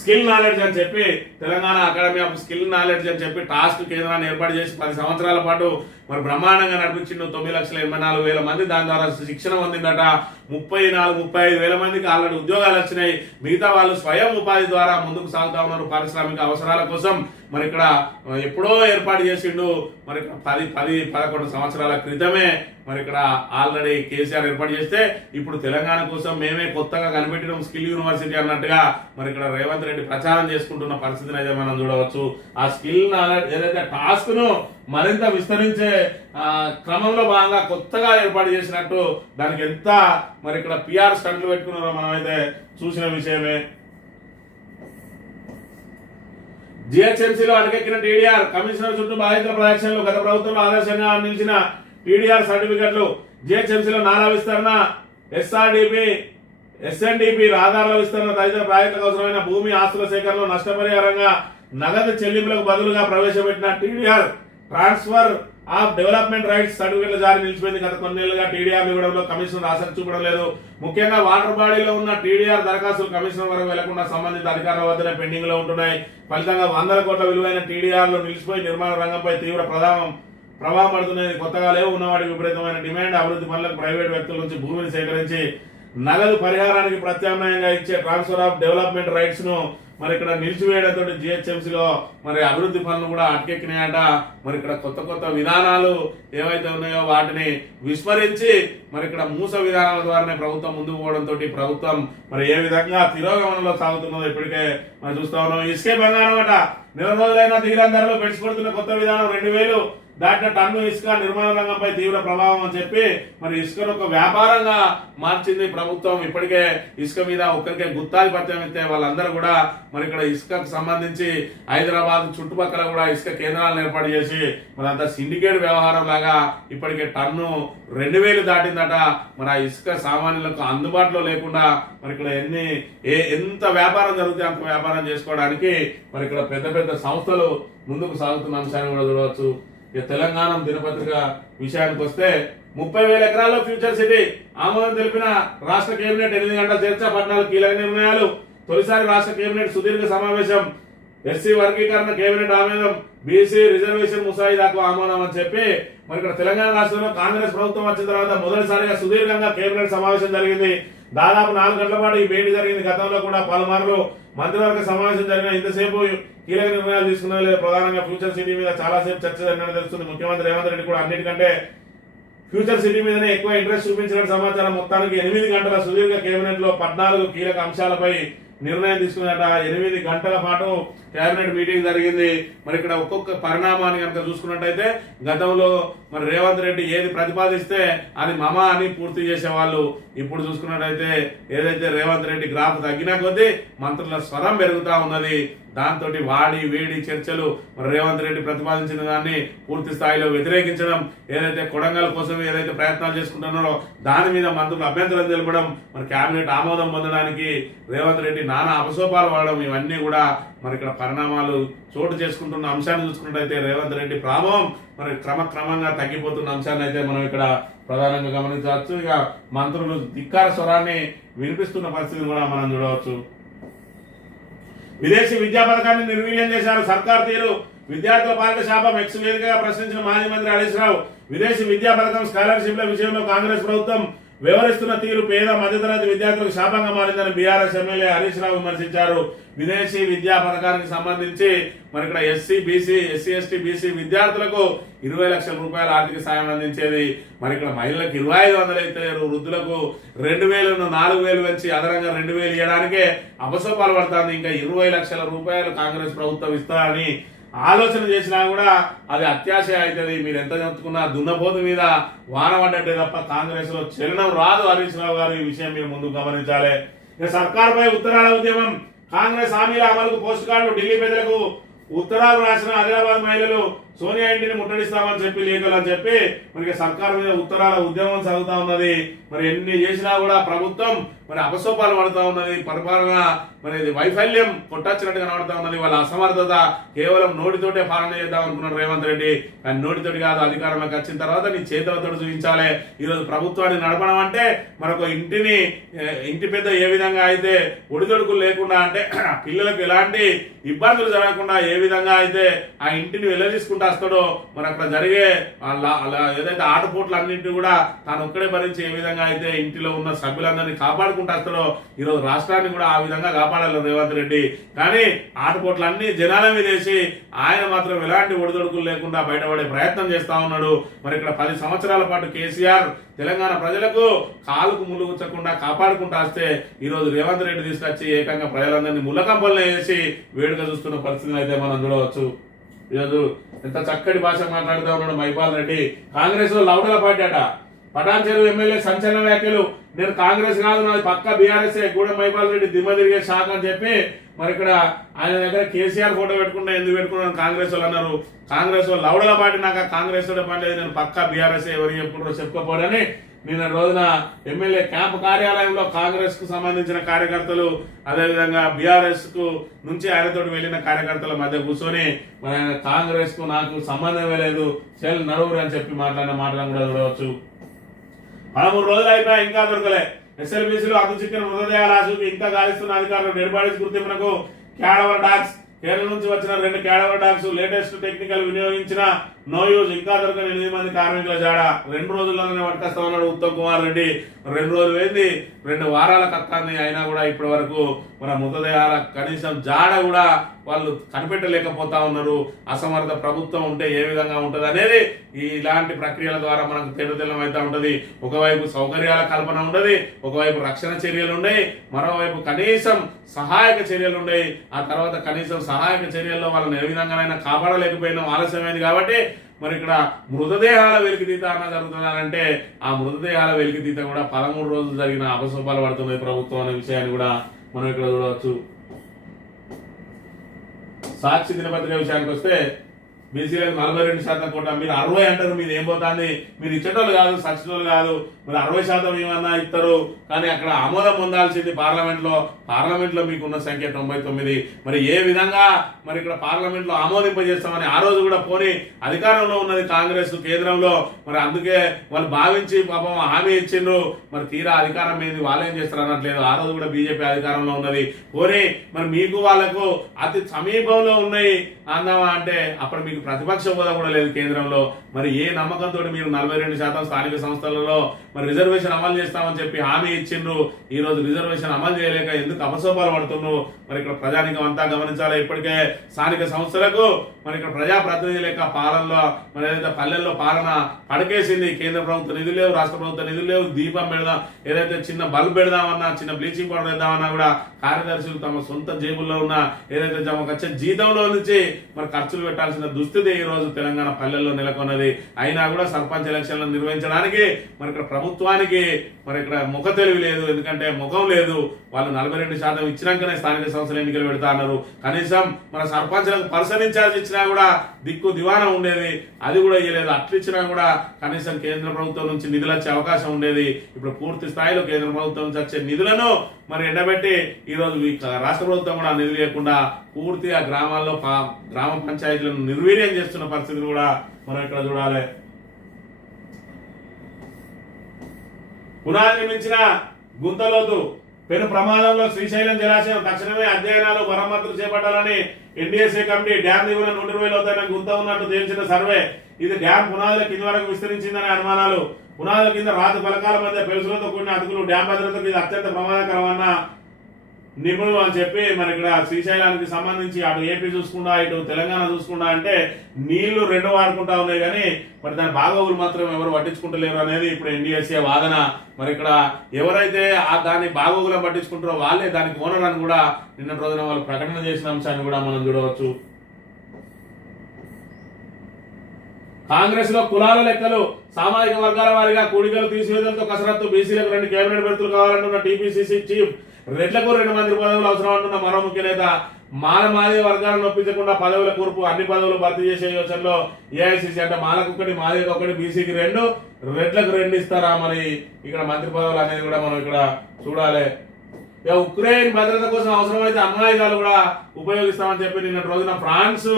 skill knowledge అని చెప్పి Telangana academy of skill knowledge అని చెప్పి టాస్క్ కేంద్రాన్ని ఏర్పాటు చేసి 10 సంవత్సరాల పాటు మరి బ్రహ్మాండంగా నడిపించిండు. 9,84,000 మంది దాని ద్వారా శిక్షణ పొందిందట. 34-35 మందికి ఆల్రెడీ ఉద్యోగాలు వచ్చినాయి. మిగతా వాళ్ళు స్వయం ఉపాధి ద్వారా ముందుకు సాగుతా ఉన్నారు పారిశ్రామిక అవసరాల కోసం. మరి ఇక్కడ ఎప్పుడో ఏర్పాటు చేసిండు. మరి 10-11 సంవత్సరాల క్రితమే మరి ఇక్కడ ఆల్రెడీ కేసీఆర్ ఏర్పాటు చేస్తే ఇప్పుడు తెలంగాణ కోసం మేమే కొత్తగా కనిపెట్టిన స్కిల్ యూనివర్సిటీ అన్నట్టుగా మరి ఇక్కడ రేవంత్ రెడ్డి ప్రచారం చేసుకుంటున్న పరిస్థితిని అయితే మనం చూడవచ్చు. ఆ స్కిల్ నాలెడ్జ్ ఏదైతే టాస్క్ ను మరింత విస్తరించే క్రమంలో భాగంగా కొత్తగా ఏర్పాటు చేసినట్టు దానికి ఎంత మరి ఇక్కడ PR స్టంట్లు పెట్టుకున్నారో మనం అయితే చూసిన విషయమే. GHMCలో అటకెక్కిన TDR కమిషనర్ చుట్టూ బాధితుల ప్రదక్షిణలు గత ప్రభుత్వంలో ఆదర్శంగా నిలిచిన TDR సర్టిఫికెట్లు. GHMCలో నాలా విస్తరణ SNDP రహదారుల విస్తరణ తదితర ప్రాజెక్టులకు అవసరమైన భూమి ఆస్తుల సేకరణలో నష్టపరిహారంగా నగదు చెల్లింపులకు బదులుగా ప్రవేశపెట్టిన TDR transfer of development rights సర్టిఫికెట్ల జారీ నిలిచిపోయింది. గత కొన్నేళ్లుగా TDR ఇవ్వడంలో కమిషనర్ ఆసక్తి చూపడం లేదు. ముఖ్యంగా వాటర్ బాడీలో ఉన్న TDR దరఖాస్తులు కమిషనర్ వరకు వెళ్లకుండా సంబంధిత అధికారుల వద్దనే పెండింగ్ లో ఉంటున్నాయి. ఫలితంగా 100 కోట్ల విలువైన TDRలు నిలిచిపోయి నిర్మాణ రంగంపై తీవ్ర ప్రభావం పడుతున్నది. కొత్తగా లేవు ఉన్నవాడికి విపరీతమైన డిమాండ్. అభివృద్ధి పనులకు ప్రైవేట్ వ్యక్తుల నుంచి భూమిని సేకరించి నగదు పరిహారానికి ప్రత్యామ్నాయంగా ఇచ్చే ట్రాన్స్ఫర్ ఆఫ్ డెవలప్మెంట్ రైట్స్ ను మరి ఇక్కడ నిలిచివేయడంతో జిహెచ్ఎంసీలో మరి అభివృద్ధి పనులు కూడా అటకెక్కినాయట. మరి ఇక్కడ కొత్త కొత్త విధానాలు ఏవైతే ఉన్నాయో వాటిని విస్మరించి మరి ఇక్కడ మూస విధానాల ద్వారానే ప్రభుత్వం ముందుకు పోవడంతో ప్రభుత్వం మరి ఏ విధంగా తిరోగమనంలో సాగుతున్నదో ఇప్పటికే మనం చూస్తా ఉన్నాం. ఇసుకే బంగారం అట. నెల రోజులైనా దిగిరాని ధరలు పెంచుకొడుతున్న కొత్త విధానం 2000 దాటిన టన్ను ఇసుక నిర్మాణ రంగంపై తీవ్ర ప్రభావం అని చెప్పి మరి ఇసుకను ఒక వ్యాపారంగా మార్చింది ప్రభుత్వం. ఇప్పటికే ఇసుక మీద ఒక్కరికే గుత్తాధిపత్యం ఇస్తే వాళ్ళందరూ కూడా మరి ఇక్కడ ఇసుకకు సంబంధించి హైదరాబాద్ చుట్టుపక్కల కూడా ఇసుక కేంద్రాలను ఏర్పాటు చేసి మరి అంత సిండికేట్ వ్యవహారం లాగా ఇప్పటికే టన్ను 2000 దాటిందట. మరి ఆ ఇసుక సామాన్యులకు అందుబాటులో లేకుండా మరి ఇక్కడ ఎంత వ్యాపారం జరిగితే అంత వ్యాపారం చేసుకోవడానికి మరి ఇక్కడ పెద్ద పెద్ద సంస్థలు ముందుకు సాగుతున్న అంశాన్ని కూడా చూడవచ్చు. తెలంగాణ దినపత్రిక విషయానికి వస్తే 30,000 ఎకరాల్లో ఫ్యూచర్ సిటీ ఆమోదం తెలిపిన రాష్ట్ర కేబినెట్ 8 గంటల చర్చ 14 కీలక నిర్ణయాలు. తొలిసారి రాష్ట్ర కేబినెట్ సుదీర్ఘ సమావేశం. ఎస్సీ వర్గీకరణ కేబినెట్ ఆమోదం. బీసీ రిజర్వేషన్ ముసాయిదాకు ఆమోదం అని చెప్పి మరి ఇక్కడ తెలంగాణ రాష్ట్రంలో కాంగ్రెస్ ప్రభుత్వం వచ్చిన తర్వాత మొదటిసారిగా సుదీర్ఘంగా కేబినెట్ సమావేశం జరిగింది. దాదాపు 4 గంటల పాటు ఈ భేటీ జరిగింది. గతంలో కూడా పలుమార్లు మంత్రివర్గ సమావేశం జరిగిన ఇంతసేపు కీలక నిర్ణయాలు తీసుకున్నా లేదా ప్రధానంగా ఫ్యూచర్ సిటీ మీద చాలాసేపు చర్చ జరిగినట్టు తెలుస్తుంది. ముఖ్యమంత్రి రేవంత్ రెడ్డి కూడా అన్నిటికంటే ఫ్యూచర్ సిటీ మీదనే ఎక్కువ ఇంట్రెస్ట్ చూపించిన సమాచారం. మొత్తానికి 8 గంటల సుదీర్ఘ కేబినెట్ లో 14 కీలక అంశాలపై నిర్ణయం తీసుకున్నట. 8 గంటల పాటు కేబినెట్ మీటింగ్ జరిగింది. మరి ఇక్కడ ఒక్కొక్క పరిణామాన్ని కనుక చూసుకున్నట్టయితే గతంలో మరి రేవంత్ రెడ్డి ఏది ప్రతిపాదిస్తే అది మమ అని పూర్తి చేసేవాళ్ళు. ఇప్పుడు చూసుకున్నట్టయితే ఏదైతే రేవంత్ రెడ్డి గ్రాఫ్ తగ్గిన కొద్దీ మంత్రుల స్వరం పెరుగుతా ఉన్నది. దాంతో వాడి వేడి చర్చలు మరి రేవంత్ రెడ్డి ప్రతిపాదించిన దాన్ని పూర్తి స్థాయిలో వ్యతిరేకించడం, ఏదైతే కొడంగల్ కోసం ఏదైతే ప్రయత్నాలు చేసుకుంటున్నారో దాని మీద మంత్రులు అభ్యంతరం తెలపడం, మరి కేబినెట్ ఆమోదం పొందడానికి రేవంత్ రెడ్డి నానా అపసోపాలు పడడం, ఇవన్నీ కూడా మరి ఇక్కడ పరిణామాలు చోటు చేసుకుంటున్న అంశాన్ని చూసుకున్నట్టయితే రేవంత్ రెడ్డి ప్రభావం మరి క్రమంగా తగ్గిపోతున్న అంశాన్ని అయితే మనం ఇక్కడ ప్రధానంగా గమనించవచ్చు. ఇక మంత్రులు ధిక్కార స్వరాన్ని వినిపిస్తున్న పరిస్థితిని కూడా మనం చూడవచ్చు. విదేశీ విద్యా పథకాన్ని నిర్వీర్యం చేశారు. సర్కార్ తీరు విద్యార్థుల పాలిట శాపం. ఎక్స్ వేదికగా ప్రశ్నించిన మాజీ మంత్రి హరీష్ రావు. విదేశీ విద్యా పథకం స్కాలర్షిప్ల విషయంలో కాంగ్రెస్ ప్రభుత్వం వ్యవహరిస్తున్న తీరు పేద మధ్యతరగతి విద్యార్థులకు శాపంగా మారిందని బీఆర్ఎస్ ఎమ్మెల్యే హరీష్ రావు విమర్శించారు. విదేశీ విద్యా పథకానికి సంబంధించి మరి ఇక్కడ ఎస్సీ ఎస్టీ బీసీ విద్యార్థులకు 20 లక్షల రూపాయల ఆర్థిక సాయం అందించేది. మరి ఇక్కడ మహిళలకు 2500 అయితే వృద్ధులకు 2000 4,000 పెంచి అదనంగా 2,000 ఇవ్వడానికే అపసోపాలు పడుతుంది. ఇంకా 20 లక్షల రూపాయలు కాంగ్రెస్ ప్రభుత్వం ఇస్తారని ఆలోచన చేసినా కూడా అది అత్యాశ అవుతుంది. మీరు ఎంత చెప్పుకున్నా దున్నపోతు మీద వాన పడ్డట్టే తప్ప కాంగ్రెస్ లో చలనం రాదు. హరీష్ రావు గారు ఈ విషయం మీరు ముందు గమనించాలి. ఇక సర్కార్పై ఉత్తరాల ఉద్యమం. కాంగ్రెస్ హామీల అమలుకు పోస్ట్ కార్డులు. ఢిల్లీ పెద్దలకు ఉత్తరాలు రాసిన ఆదిలాబాద్ మహిళలు సోనియా ఇంటిని ముట్టడిస్తామని చెప్పి లేఖలు అని చెప్పి మనకి సర్కార్ మీద ఉత్తరాల ఉద్యమం సాగుతా ఉన్నది. మరి ఎన్ని చేసినా కూడా ప్రభుత్వం మరి అపసోపాలు పడుతూ ఉన్నది. పరిపాలన మరి వైఫల్యం కొట్టొచ్చినట్టు కనబడుతూ ఉన్నది. వాళ్ళ అసమర్థత కేవలం నోటితోటే పాలన చేద్దాం అనుకున్నాడు రేవంత్ రెడ్డి. కానీ నోటితోటి కాదు, అధికారంలోకి వచ్చిన తర్వాత నీ చేతులతో చూపించాలి. ఈరోజు ప్రభుత్వాన్ని నడపడం అంటే మరొక ఇంటి పెద్ద ఏ విధంగా అయితే ఒడిదొడుకులు లేకుండా అంటే పిల్లలకు ఎలాంటి ఇబ్బందులు జరగకుండా ఏ విధంగా అయితే ఆ ఇంటిని వెళ్ళదీసుకుంటూ వస్తాడో మరి అక్కడ జరిగే ఏదైతే ఆటపోట్లు అన్నింటినీ కూడా తాను ఒక్కడే భరించి ఏ విధంగా అయితే ఇంటిలో ఉన్న సభ్యులందరినీ కాపాడుకుంటూ వస్తాడో ఈరోజు రాష్ట్రాన్ని కూడా ఆ విధంగా కాపాడాలి రేవంత్ రెడ్డి. కానీ ఆటపోట్లన్నీ జనాల మీద వేసి ఆయన మాత్రం ఎలాంటి ఒడిదొడుకులు లేకుండా బయటపడే ప్రయత్నం చేస్తా ఉన్నాడు. మరి ఇక్కడ 10 సంవత్సరాల పాటు కేసీఆర్ తెలంగాణ ప్రజలకు కాలుకు ములుగుచ్చకుండా కాపాడుకుంటూ వస్తే ఈరోజు రేవంత్ రెడ్డి తీసుకొచ్చి ఏకంగా ప్రజలందరినీ ముళ్ళకంపల్లో వేసి వేడుక చూస్తున్న పరిస్థితిని అయితే మనం చూడవచ్చు. ఈరోజు ఎంత చక్కటి భాష మాట్లాడుతూ ఉన్నాడు మైపాల్ రెడ్డి. కాంగ్రెస్ లో లౌడల పార్టీ అట. పటాన్ చెరువు ఎమ్మెల్యే సంచలన వ్యాఖ్యలు. నేను కాంగ్రెస్ కాదు, నాది పక్క బీఆర్ఎస్. గూడెం మైపాల్ రెడ్డి దిమ్మ తిరిగే షాక్ అని చెప్పి మరి ఇక్కడ ఆయన దగ్గర కేసీఆర్ ఫోటో పెట్టుకుంటా ఎందుకు పెట్టుకున్నాను కాంగ్రెస్ వాళ్ళు అన్నారు. కాంగ్రెస్ వాళ్ళు లౌడల పార్టీ, నాకు కాంగ్రెస్ పని లేదు, నేను పక్క బీఆర్ఎస్ ఎవరు చెప్పుకుంటారో చెప్పుకోపోడని నిన్న రోజున ఎమ్మెల్యే క్యాంప్ కార్యాలయంలో కాంగ్రెస్ కు సంబంధించిన కార్యకర్తలు అదేవిధంగా బీఆర్ఎస్ కు నుంచి ఆయనతో వెళ్లిన కార్యకర్తల మధ్య కూర్చొని మరి ఆయన కాంగ్రెస్ కు నాకు సంబంధమే లేదు, సెల్ నడువురు అని చెప్పి మాట్లాడిన మాటలను కూడా చూడవచ్చు. 13 రోజులు అయినా ఇంకా దొరకలే. ఎస్ఎల్బీసీలో అదు చిక్కిన మృతదేహాల ఆశకు ఇంకా గాలిస్తున్న అధికారులు. డెడ్ బాడీస్ గుర్తింపునకు క్యాడవర్ డాగ్స్. కేరళ నుంచి వచ్చిన 2 క్యాడవర్ డాగ్స్ లేటెస్ట్ టెక్నికల్ వినియోగించిన నో యూజ్, ఇంకా దొరకని 8 మంది కార్మికుల జాడ 2 రోజుల్లోనే పట్టుకొస్తా ఉన్నాడు ఉత్తమ్ కుమార్ రెడ్డి. 2 రోజులు ఏంది, 2 వారాల కత్తాన్ని అయినా కూడా ఇప్పటి వరకు మన మృతదేహాల కనీసం జాడ కూడా వాళ్ళు కనిపెట్టలేకపోతా ఉన్నారు. అసమర్థ ప్రభుత్వం ఉంటే ఏ విధంగా ఉంటది అనేది ఇలాంటి ప్రక్రియల ద్వారా మనకు తెల్లతెల్లం అవుతా ఉంటది. ఒకవైపు సౌకర్యాల కల్పన ఉండదు, ఒకవైపు రక్షణ చర్యలు ఉన్నాయి, మరోవైపు కనీసం సహాయక చర్యలు ఉన్నాయి. ఆ తర్వాత కనీసం సహాయక చర్యల్లో వాళ్ళని ఏ విధంగానైనా కాపాడలేకపోయినా ఆలస్యమైంది. కాబట్టి మరి ఇక్కడ మృతదేహాల వెలికితీత అన్న జరుగుతున్నారంటే ఆ మృతదేహాల వెలికితీత కూడా 13 రోజులు జరిగిన అపశోభాలు పడుతున్నాయి ప్రభుత్వం అనే విషయాన్ని కూడా మనం ఇక్కడ చూడవచ్చు. సాక్షి దినపత్రిక విషయానికి వస్తే బీసీలకు 42% కోట, మీరు 60 అంటారు, మీరు ఏం పోతుంది, మీరు ఇచ్చేటోళ్ళు కాదు, సచ్చినోళ్ళు కాదు, మీరు 60% ఏమన్నా ఇస్తారు. కానీ అక్కడ ఆమోదం పొందాల్సింది పార్లమెంట్లో మీకున్న సంఖ్య 99. మరి ఏ విధంగా మరి ఇక్కడ పార్లమెంట్ లో ఆమోదింపజేస్తామని ఆ రోజు కూడా పోని అధికారంలో ఉన్నది కాంగ్రెస్ కేంద్రంలో, మరి అందుకే వాళ్ళు భావించి పాపం హామీ ఇచ్చిండ్రు. మరి తీరా అధికారం ఏంది, వాళ్ళు ఏం చేస్తారు అనట్లేదు. ఆ రోజు కూడా బీజేపీ అధికారంలో ఉన్నది. పోనీ మరి మీకు వాళ్ళకు అతి సమీపంలో ఉన్నాయి అందామా అంటే అప్పుడు మీకు ప్రతిపక్ష హోదా కూడా లేదు కేంద్రంలో. మరి ఏ నమ్మకంతో మీరు 42% స్థానిక సంస్థలలో మరి రిజర్వేషన్ అమలు చేస్తామని చెప్పి హామీ ఇచ్చిండ్రు. ఈ రోజు రిజర్వేషన్ అమలు చేయలేక ఎందుకు అపశోభాలు పడుతున్నారు మరి ఇక్కడ ప్రజానికం అంతా గమనించాలి. ఇప్పటికే స్థానిక సంస్థలకు మరి ఇక్కడ ప్రజాప్రతినిధి లేక పాలనలో మరి ఏదైతే పల్లెల్లో పాలన పడకేసింది. కేంద్ర ప్రభుత్వ నిధులు లేవు, రాష్ట్ర ప్రభుత్వ నిధులు లేవు. దీపం పెడదాం, ఏదైతే చిన్న బల్బ్ పెడదామన్నా, చిన్న బ్లీచింగ్ పౌడర్ వేద్దామన్నా కూడా కార్యదర్శులు తమ సొంత జేబుల్లో ఉన్న ఏదైతే తమకు వచ్చే జీతంలో నుంచి మరి ఖర్చులు పెట్టాల్సిన దుస్థితి ఈ రోజు తెలంగాణ పల్లెల్లో నెలకొన్నది. అయినా కూడా సర్పంచ్ ఎలక్షన్లను నిర్వహించడానికి మరి ఇక్కడ ప్రభుత్వానికి మరి ఇక్కడ ముఖ తెలివి లేదు. ఎందుకంటే ముఖం లేదు. వాళ్ళు 42% ఇచ్చినాకనే స్థానిక సంస్థల ఎన్నికలు పెడతా అన్నారు. కనీసం మన సర్పంచ్లకు పర్సన్ ఇన్ఛార్జ్ ఇచ్చినా కూడా దిక్కు దివాణం ఉండేది, అది కూడా ఇవ్వలేదు. అట్లు ఇచ్చినా కూడా కనీసం కేంద్ర ప్రభుత్వం నుంచి నిధులు వచ్చే అవకాశం ఉండేది. ఇప్పుడు పూర్తి స్థాయిలో కేంద్ర ప్రభుత్వం నుంచి వచ్చే నిధులను మరి ఎండబెట్టి ఈ రోజు రాష్ట్ర ప్రభుత్వం కూడా నిధులు లేకుండా పూర్తిగా గ్రామాల్లో గ్రామ పంచాయతీలను నిర్వీర్యం చేస్తున్న పరిస్థితులు కూడా మనం ఇక్కడ చూడాలి. పునాదిని మించిన గుంతలోతు, పెను ప్రమాదంలో శ్రీశైలం జలాశయం, తక్షణమే అధ్యయనాలు మరమ్మతులు చేపట్టాలని ఎన్డీఎస్ఏ కమిటీ. డ్యామ్ దిగువన 120 లోతైన గుంత ఉన్నట్టు తేల్చిన సర్వే. ఇది డ్యామ్ పునాదుల కింది వరకు విస్తరించిందనే అనుమానాలు. పునాదుల కింద రాతి పలకాల మధ్య పెలుసులతో కూడిన అతుకులు డ్యామ్ భద్రతకు ఇది అత్యంత ప్రమాదకరమన్న నిపుణులు అని చెప్పి మరి ఇక్కడ శ్రీశైలానికి సంబంధించి అటు ఏపీ చూసుకుంటా ఇటు తెలంగాణ చూసుకుంటా అంటే నీళ్లు 2 వాడుకుంటా ఉన్నాయి, కానీ మరి దాని బాగోగులు మాత్రం ఎవరు పట్టించుకుంటలేరు అనేది ఇప్పుడు ఎన్డీఎస్ఏ వాదన. మరి ఇక్కడ ఎవరైతే దాన్ని బాగోగులను పట్టించుకుంటారో వాళ్ళే దానికి ఓనర్ అని కూడా నిన్న రోజున వాళ్ళు ప్రకటన చేసిన అంశాన్ని కూడా మనం చూడవచ్చు. కాంగ్రెస్ లో కులాల లెక్కలు, సామాజిక వర్గాల వారిగా కూడికలు తీసివేయడంతో కసరత్తు. బీసీలకు 2 కేబినెట్ బెర్తులు కావాలంటున్న టీపీసీసీ చీఫ్. రెడ్లకు 2 మంత్రి పదవులు అవసరం అంటున్న మరో ముఖ్య నేత. మాది వర్గాలను ఒప్పించకుండా పదవుల కూర్పు, అన్ని పదవులు భర్తీ చేసే యోచనలో ఏఐసీసీ. అంటే మాలకు 1, మాదికి 1, బీసీకి 2, రెడ్లకు 2 ఇస్తారా మరి ఇక్కడ మంత్రి పదవులు అనేది కూడా మనం ఇక్కడ చూడాలి. ఉక్రెయిన్ భద్రత కోసం అవసరమైతే అణ్వాయుధాలు కూడా ఉపయోగిస్తామని చెప్పి నిన్న రోజున ఫ్రాన్స్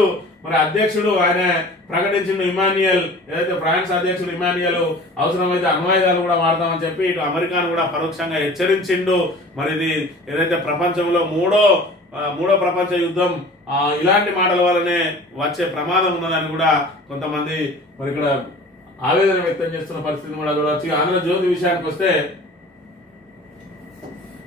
మరి అధ్యక్షుడు ఆయన ప్రకటించిన ఇమాన్యుయల్, ఏదైతే ఫ్రాన్స్ అధ్యక్షుడు ఇమాన్యుయల్ అవసరమైతే అణ్వాయుధాలు కూడా వాడతామని చెప్పి ఇటు అమెరికాను కూడా పరోక్షంగా హెచ్చరించిండు. మరి ఇది ఏదైతే ప్రపంచంలో మూడో ప్రపంచ యుద్ధం ఇలాంటి మాటల వల్లనే వచ్చే ప్రమాదం ఉన్నదని కూడా కొంతమంది మరి ఇక్కడ ఆవేదన వ్యక్తం చేస్తున్న పరిస్థితిని కూడా చూడవచ్చు. ఆంధ్రజ్యోతి విషయానికి వస్తే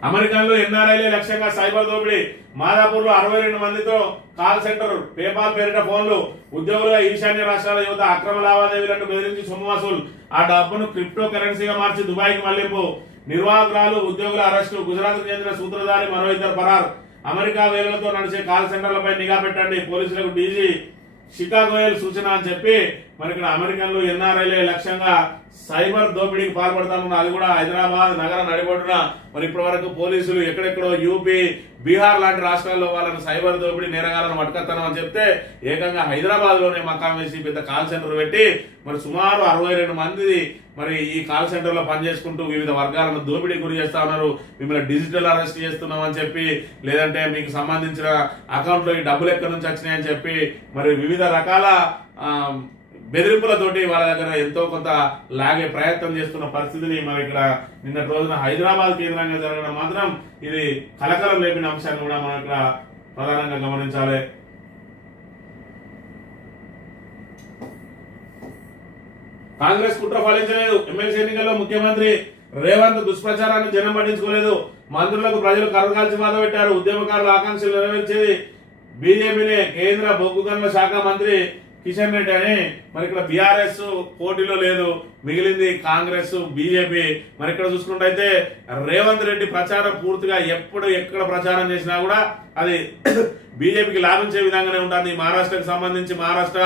అమెరికాలో ఎన్ఆర్ఐలే లక్ష్యంగా సైబర్ దోపిడీ. మాదాపూర్లో 62 మందితో కాల్ సెంటర్, పేపాల్ పేరిట ఫోన్లు. ఉద్యోగులుగా ఈశాన్య రాష్ట్రాల యువత అక్రమ లావాదేవీలను బెదిరించి సొమ్ము వసూలు. ఆ డబ్బును క్రిప్టో కరెన్సీగా మార్చి దుబాయ్కి మళ్లింపు. నిర్వాహకురాలు, ఉద్యోగుల అరెస్టు. గుజరాత్కు చెందిన సూత్రధారి మరో 2 పరారు. అమెరికా వేలతో నడిచే కాల్ సెంటర్లపై నిఘా పెట్టండి, పోలీసులకు డీజీ షికాగోయల్ సూచన అని చెప్పి మరి ఇక్కడ అమెరికన్లు ఎన్ఆర్ఐలే లక్ష్యంగా సైబర్ దోపిడీకి పాల్పడతామన్న, అది కూడా హైదరాబాద్ నగర నడిబొడ్డున. మరి ఇప్పటి వరకు పోలీసులు ఎక్కడెక్కడో యూపీ, బీహార్ లాంటి రాష్ట్రాల్లో వాళ్ళని సైబర్ దోపిడీ నేరగాలను పట్టుకొస్తాను అని చెప్తే ఏకంగా హైదరాబాద్ లోనే మకాం వేసి పెద్ద కాల్ సెంటర్ పెట్టి మరి సుమారు 62 మంది మరి ఈ కాల్ సెంటర్ లో పనిచేసుకుంటూ వివిధ వర్గాలను దోపిడీ గురి చేస్తా ఉన్నారు. మిమ్మల్ని డిజిటల్ అరెస్ట్ చేస్తున్నాం అని చెప్పి, లేదంటే మీకు సంబంధించిన అకౌంట్ లో ఈ డబ్బులు ఎక్కడి నుంచి వచ్చినాయని చెప్పి మరి వివిధ రకాల బెదిరింపులతోటి వాళ్ళ దగ్గర ఎంతో కొంత లాగే ప్రయత్నం చేస్తున్న పరిస్థితిని మరి ఇక్కడ నిన్న రోజున హైదరాబాద్ కేంద్రంగా జరగడం మాత్రం ఇది కలకలం లేపిన అంశాన్ని కూడా మనం ఇక్కడ ప్రధానంగా గమనించాలి. కాంగ్రెస్ కుట్ర ఫలించలేదు. ఎమ్మెల్సీ ఎన్నికల్లో ముఖ్యమంత్రి రేవంత్ దుష్ప్రచారాన్ని జనం పట్టించుకోలేదు. మంత్రులకు ప్రజలు కర్రకాల్చి బాధ పెట్టారు. ఉద్యమకారుల ఆకాంక్షలు నెరవేర్చేది బీజేపీనే. కేంద్ర బొగ్గు గనుల శాఖ మంత్రి కిషన్ రెడ్డి అని మరి ఇక్కడ బీఆర్ఎస్ పోటీలో లేదు, మిగిలింది కాంగ్రెస్ బీజేపీ. మరి ఇక్కడ చూసుకుంటే రేవంత్ రెడ్డి ప్రచారం పూర్తిగా ఎప్పుడు ఎక్కడ ప్రచారం చేసినా కూడా అది బీజేపీకి లాభించే విధంగానే ఉంటుంది. మహారాష్ట్రకు సంబంధించి మహారాష్ట్ర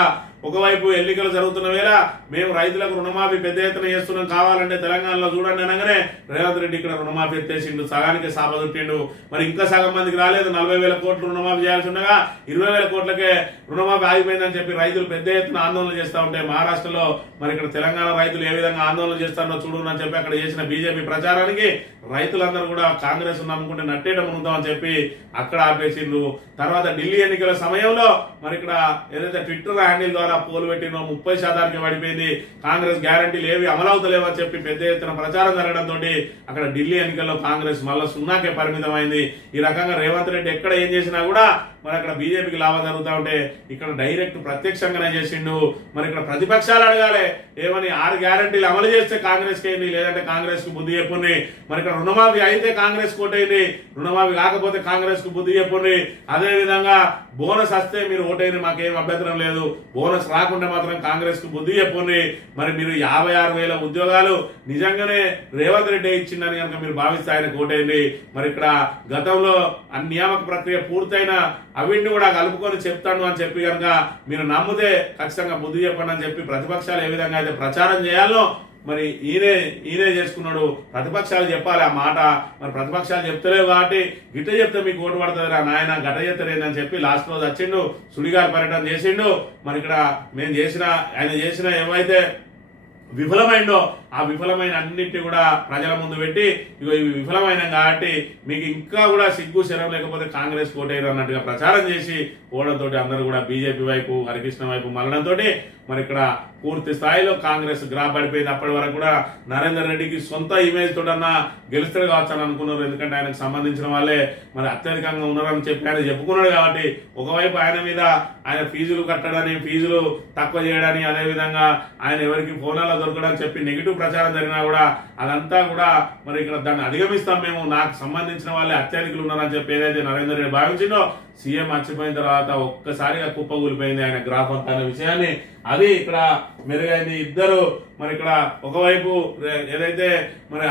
ఒకవైపు ఎన్నికలు జరుగుతున్న వేళ మేము రైతులకు రుణమాఫీ పెద్ద ఎత్తున చేస్తున్నాం, కావాలంటే తెలంగాణలో చూడండి అనగానే రేవంత్ రెడ్డి ఇక్కడ రుణమాఫీ ఎత్తేసిండు, సగానికి సాపదొట్టిండు. మరి ఇంకా సగం మందికి రాలేదు. 40,000 కోట్లు రుణమాఫీ చేయాల్సి ఉండగా 20,000 కోట్లకే రుణమాఫీ ఆగిపోయిందని చెప్పి రైతులు పెద్ద ఎత్తున ఆందోళన చేస్తూ ఉంటే మహారాష్ట్రలో మరి ఇక్కడ తెలంగాణ రైతులు ఏ విధంగా ఆందోళన చేస్తారో చూడు అని చెప్పి అక్కడ చేసిన బీజేపీ ప్రచారానికి రైతులందరూ కూడా కాంగ్రెస్ నమ్ముకుంటే నట్టేట మునుగుతామని చెప్పి అక్కడ ఆపేసిండ్రు. తర్వాత ఢిల్లీ ఎన్నికల సమయంలో మరి ఇక్కడ ఏదైతే ట్విట్టర్ హ్యాండిల్ ద్వారా పోలు పెట్టినో 30% పడిపోయింది. కాంగ్రెస్ గ్యారంటీలు ఏవి అమలవుతలేవు అని చెప్పి పెద్ద ఎత్తున ప్రచారం జరగడంతో అక్కడ ఢిల్లీ ఎన్నికల్లో కాంగ్రెస్ మళ్ళా 0కే పరిమితమైంది. ఈ రకంగా రేవంత్ రెడ్డి ఎక్కడ ఏం చేసినా కూడా మరి అక్కడ బీజేపీకి లాభం జరుగుతూ ఉంటే ఇక్కడ డైరెక్ట్ ప్రత్యక్షంగానే చేసిండు. మరి ఇక్కడ ప్రతిపక్షాలు అడగాలి ఏమని, 6 గ్యారంటీలు అమలు చేస్తే కాంగ్రెస్ కి లేదంటే కాంగ్రెస్ కు బుద్ధి చెప్పుండి. మరి ఇక్కడ రుణమాఫీ అయితే కాంగ్రెస్ కోటైంది, రుణమాఫీ కాకపోతే కాంగ్రెస్ కు బుద్ధి చెప్పుండి. అదే విధంగా బోనస్ వస్తే మీరు ఓటైంది, మాకేం అభ్యంతరం లేదు. బోనస్ రాకుండా మాత్రం కాంగ్రెస్ కు బుద్ధి చెప్పుండి. మరి మీరు 56,000 ఉద్యోగాలు నిజంగానే రేవంత్ రెడ్డి ఇచ్చిందని కనుక మీరు భావిస్తే ఆయన ఓటైంది. మరి ఇక్కడ గతంలో నియామక ప్రక్రియ పూర్తయిన అవిటిని కూడా కలుపుకొని చెప్తాను అని చెప్పి కనుక మీరు నమ్మితే ఖచ్చితంగా బుద్ధి చెప్పండి అని చెప్పి ప్రతిపక్షాలు ఏ విధంగా అయితే ప్రచారం చేయాలో మరి ఈయనే చేసుకున్నాడు. ప్రతిపక్షాలు చెప్పాలి ఆ మాట. మరి ప్రతిపక్షాలు చెప్తలేవు కాబట్టి గిట్ట చెప్తే మీకు ఓటు పడుతుంది రా నాయన, గట్ట చెప్తలేదని చెప్పి లాస్ట్ రోజు వచ్చిండు, సుడిగాలి పర్యటన చేసిండు. మరి ఇక్కడ ఆయన చేసిన ఏవైతే విఫలమైందో ఆ విఫలమైన అన్నింటి కూడా ప్రజల ముందు పెట్టి ఇవి విఫలమైన కాబట్టి మీకు ఇంకా కూడా సిగ్గు శరం లేకపోతే కాంగ్రెస్ కోటేరు అన్నట్టుగా ప్రచారం చేసి పోవడంతో అందరూ కూడా బీజేపీ వైపు హరికృష్ణ వైపు మళ్ళడంతో మరి ఇక్కడ పూర్తి స్థాయిలో కాంగ్రెస్ గ్రాఫ్ పడిపోయింది. అప్పటి వరకు కూడా నరేందర్ రెడ్డికి సొంత ఇమేజ్ తోటన్నా గెలుస్తాడు కావచ్చు అని అనుకున్నారు. ఎందుకంటే ఆయనకు సంబంధించిన వాళ్ళే మరి అత్యధికంగా ఉన్నారని చెప్పి ఆయన చెప్పుకున్నాడు కాబట్టి ఒకవైపు ఆయన మీద ఆయన ఫీజులు కట్టడని, ఫీజులు తక్కువ చేయడని, అదేవిధంగా ఆయన ఎవరికి ఫోనాల్లో దొరకడని చెప్పి నెగిటివ్ ప్రచారం జరిగినా కూడా అదంతా కూడా మరి ఇక్కడ దాన్ని అధిగమిస్తాం మేము, నాకు సంబంధించిన వాళ్ళే అత్యధికులు ఉన్నారని చెప్పి ఏదైతే నరేందర్ రెడ్డి భావించిందో సీఎం మర్చిపోయిన తర్వాత ఒక్కసారిగా కుప్పకూలిపోయింది ఆయన గ్రాఫ్ అంతా అనే విషయాన్ని. అది ఇక్కడ మెరుగైంది. ఇద్దరు మరి ఇక్కడ ఒకవైపు ఏదైతే మరి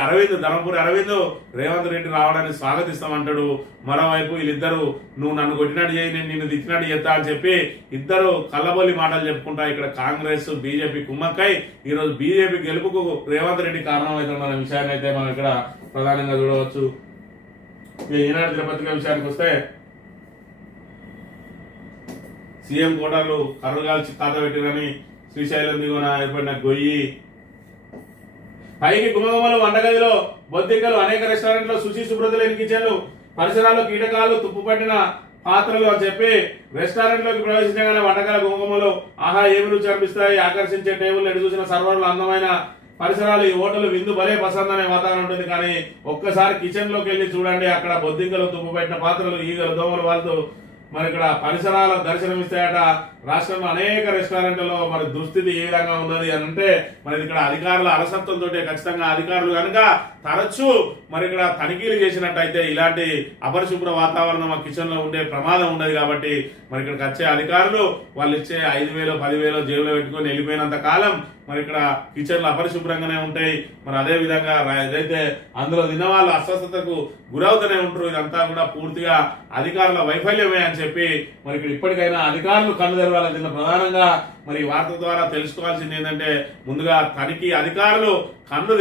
ధర్మపురి అరవింద్ రేవంత్ రెడ్డి రావడానికి స్వాగతిస్తామంటాడు, మరోవైపు వీళ్ళిద్దరు నువ్వు నన్ను కొట్టినట్టు చేయి, నేను నిన్ను తిట్టినట్టు చేస్తా అని చెప్పి ఇద్దరు కళ్ళబొల్లి మాటలు చెప్పుకుంటా ఇక్కడ కాంగ్రెస్ బీజేపీ కుమ్మక్కై ఈరోజు బీజేపీ గెలుపుకు రేవంత్ రెడ్డి కారణం అవుతున్న విషయాన్ని అయితే మనం ఇక్కడ ప్రధానంగా చూడవచ్చు. ఈనాడు దినపత్రిక విషయానికి వస్తే సీఎం కోటాలు కర్రగాల్చి ఖాతా పెట్టిరని శ్రీశైలం దిగువన ఏర్పడిన గొయ్యి, పైకి గుమగుమలు, వంటగదిలో బొద్దింకలు, అనేక రెస్టారెంట్లో శుచి శుభ్రత లేని కిచెన్లు, పరిసరాల్లో కీటకాలు, తుప్పు పట్టిన పాత్రలు అని చెప్పి రెస్టారెంట్లోకి ప్రవేశించగానే వంటకాల గుమగుమలు, ఆహా ఏమి రుచి అనిపిస్తాయి, ఆకర్షించే టేబుల్, ఎటు చూసిన సర్వర్లు, అందమైన పరిసరాలు, ఈ హోటల్ విందు భలే పసంద్ అనే వాతావరణం ఉంటుంది. కానీ ఒక్కసారి కిచెన్ లోకి వెళ్ళి చూడండి, అక్కడ బొద్దింకలు, తుప్పు పెట్టిన పాత్రలు, ఈగలు, దోమలు వాళ్ళతో మరి ఇక్కడ పరిసరాల దర్శనమిస్తాయట. రాష్ట్రంలో అనేక రెస్టారెంట్లలో మరి దుస్థితి ఏ విధంగా ఉన్నది అని అంటే మరి ఇక్కడ అధికారుల అలసత్వంతో ఖచ్చితంగా అధికారులు కనుక తరచూ మరి ఇక్కడ తనిఖీలు చేసినట్టయితే ఇలాంటి అపరిశుభ్ర వాతావరణం ఆ కిచెన్ లో ఉండే ప్రమాదం ఉండదు. కాబట్టి మరి ఇక్కడికి వచ్చే అధికారులు వాళ్ళు ఇచ్చే 5,000 10,000 జేబులో పెట్టుకొని వెళ్ళిపోయినంత కాలం మరి ఇక్కడ కిచెన్లు అపరిశుభ్రంగానే ఉంటాయి. మరి అదే విధంగా ఏదైతే అందులో తిన్న వాళ్ళు అస్వస్థతకు గురవుతూనే ఉంటారు. ఇదంతా కూడా పూర్తిగా అధికారుల వైఫల్యమే అని చెప్పి మరి ఇక్కడ ఇప్పటికైనా అధికారులు కన్ను తెరవాలని దీన్ని ప్రధానంగా మరి వార్త ద్వారా తెలుసుకోవాల్సింది ఏంటంటే ముందుగా తనిఖీ అధికారులు కన్ను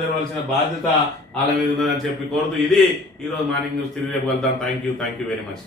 తెరవాల్సిన బాధ్యత వాళ్ళ మీద ఉందని చెప్పి కోరుతూ ఇది ఈరోజు మార్నింగ్ న్యూస్. తిరిగి రేపు వెళ్తాం. Thank you very much.